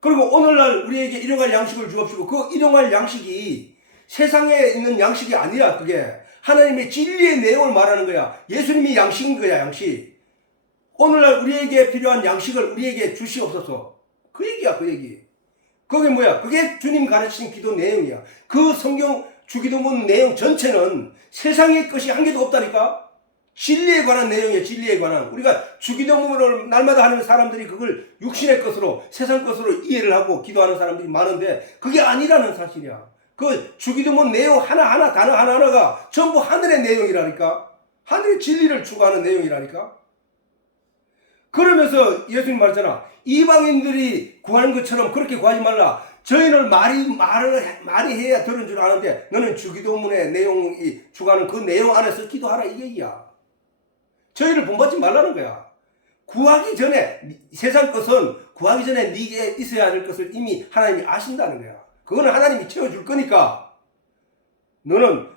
그리고 오늘날 우리에게 일용할 양식을 주옵시고 그 일용할 양식이 세상에 있는 양식이 아니라 그게 하나님의 진리의 내용을 말하는 거야. 예수님이 양식인 거야. 양식. 오늘날 우리에게 필요한 양식을 우리에게 주시옵소서. 그 얘기야. 그 얘기. 그게 뭐야? 그게 주님 가르치신 기도 내용이야. 그 성경 주기도문 내용 전체는 세상의 것이 한 개도 없다니까. 진리에 관한 내용이에요. 진리에 관한. 우리가 주기도문을 날마다 하는 사람들이 그걸 육신의 것으로 세상 것으로 이해를 하고 기도하는 사람들이 많은데 그게 아니라는 사실이야. 그 주기도문 내용 하나하나 단어 하나하나가 전부 하늘의 내용이라니까. 하늘의 진리를 추구하는 내용이라니까. 그러면서 예수님 말했잖아. 이방인들이 구하는 것처럼 그렇게 구하지 말라. 저희는 말이 해야 들은 줄 아는데 너는 주기도문의 내용이 추구하는 그 내용 안에서 기도하라 이 얘기야. 저희를 본받지 말라는 거야. 구하기 전에 세상 것은 구하기 전에 네게 있어야 할 것을 이미 하나님이 아신다는 거야. 그거는 하나님이 채워줄 거니까 너는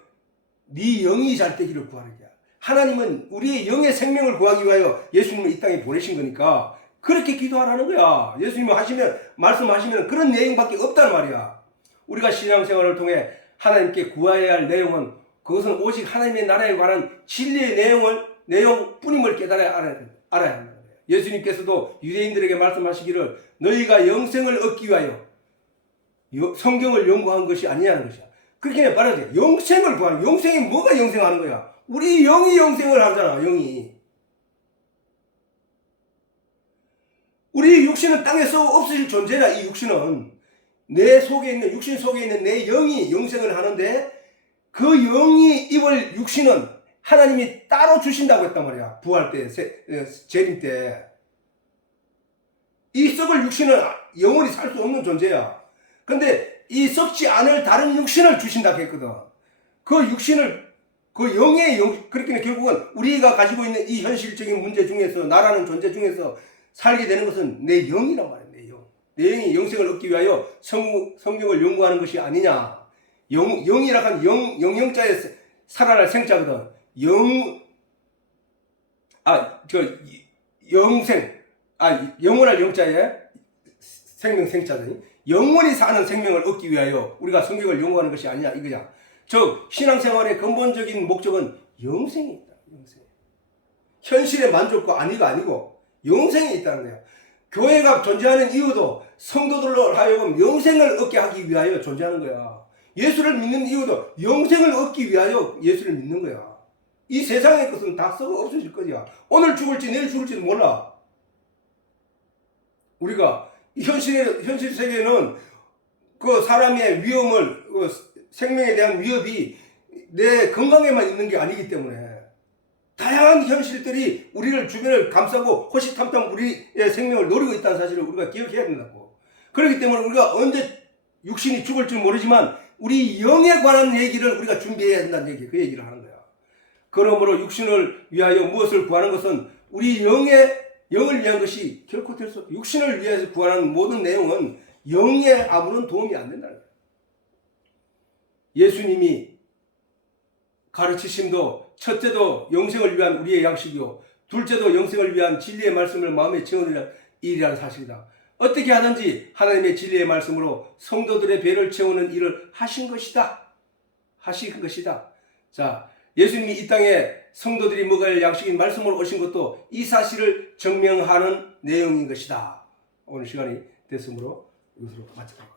네 영이 잘 되기를 구하는 거야. 하나님은 우리의 영의 생명을 구하기 위하여 예수님을 이 땅에 보내신 거니까 그렇게 기도하라는 거야. 예수님이 말씀하시면 그런 내용밖에 없단 말이야. 우리가 신앙생활을 통해 하나님께 구해야 할 내용은 그것은 오직 하나님의 나라에 관한 진리의 내용뿐임을 알아야 한다. 예수님께서도 유대인들에게 말씀하시기를 너희가 영생을 얻기 위하여 성경을 연구한 것이 아니냐는 것이야. 그렇게 말하지. 영생을 구하는. 영생이 뭐가 영생하는 거야? 우리 영이 영생을 하잖아. 영이. 우리 육신은 땅에서 없어질 존재야. 이 육신은 내 속에 있는 육신 속에 있는 내 영이 영생을 하는데 그 영이 입을 육신은 하나님이 따로 주신다고 했단 말이야. 부활 때, 재림 때. 이 썩을 육신은 영원히 살 수 없는 존재야. 근데 이 썩지 않을 다른 육신을 주신다고 했거든. 그 육신을 그 영의 그렇게 결국은 우리가 가지고 있는 이 현실적인 문제 중에서 나라는 존재 중에서 살게 되는 것은 내 영이란 말이에요. 내 영. 내 영이 영생을 얻기 위하여 성경을 연구하는 것이 아니냐. 영이라 한 영자에 살아날 생자거든. 영원할 영자에 생명 생자더니 영원히 사는 생명을 얻기 위하여 우리가 성경을 연구하는 것이 아니냐 이거야. 즉 신앙생활의 근본적인 목적은 영생이 있다. 영생. 현실의 만족과 안위가 아니고 영생이 있다는 거야. 교회가 존재하는 이유도 성도들로 하여금 영생을 얻게 하기 위하여 존재하는 거야. 예수를 믿는 이유도 영생을 얻기 위하여 예수를 믿는 거야. 이 세상의 것은 다 썩어 없어질 거야. 오늘 죽을지 내일 죽을지도 몰라. 우리가 현실 세계는 그 사람의 위험을 생명에 대한 위협이 내 건강에만 있는 게 아니기 때문에 다양한 현실들이 우리를 주변을 감싸고 호시탐탐 우리의 생명을 노리고 있다는 사실을 우리가 기억해야 된다고. 그렇기 때문에 우리가 언제 육신이 죽을지 모르지만 우리 영에 관한 얘기를 우리가 준비해야 된다는 얘기, 그 얘기를 하는 거야. 그러므로 육신을 위하여 무엇을 구하는 것은 우리 영을 위한 것이 결코 될 수 없고, 육신을 위해서 구하는 모든 내용은 영에 아무런 도움이 안 된다는 거예요. 예수님이 가르치심도 첫째도 영생을 위한 우리의 양식이요, 둘째도 영생을 위한 진리의 말씀을 마음에 채우는 일이라는 사실이다. 어떻게 하든지 하나님의 진리의 말씀으로 성도들의 배를 채우는 일을 하신 것이다. 자, 예수님이 이 땅에 성도들이 먹을 양식인 말씀으로 오신 것도 이 사실을 증명하는 내용인 것이다. 오늘 시간이 됐으므로 이것으로 마치도록 하겠습니다.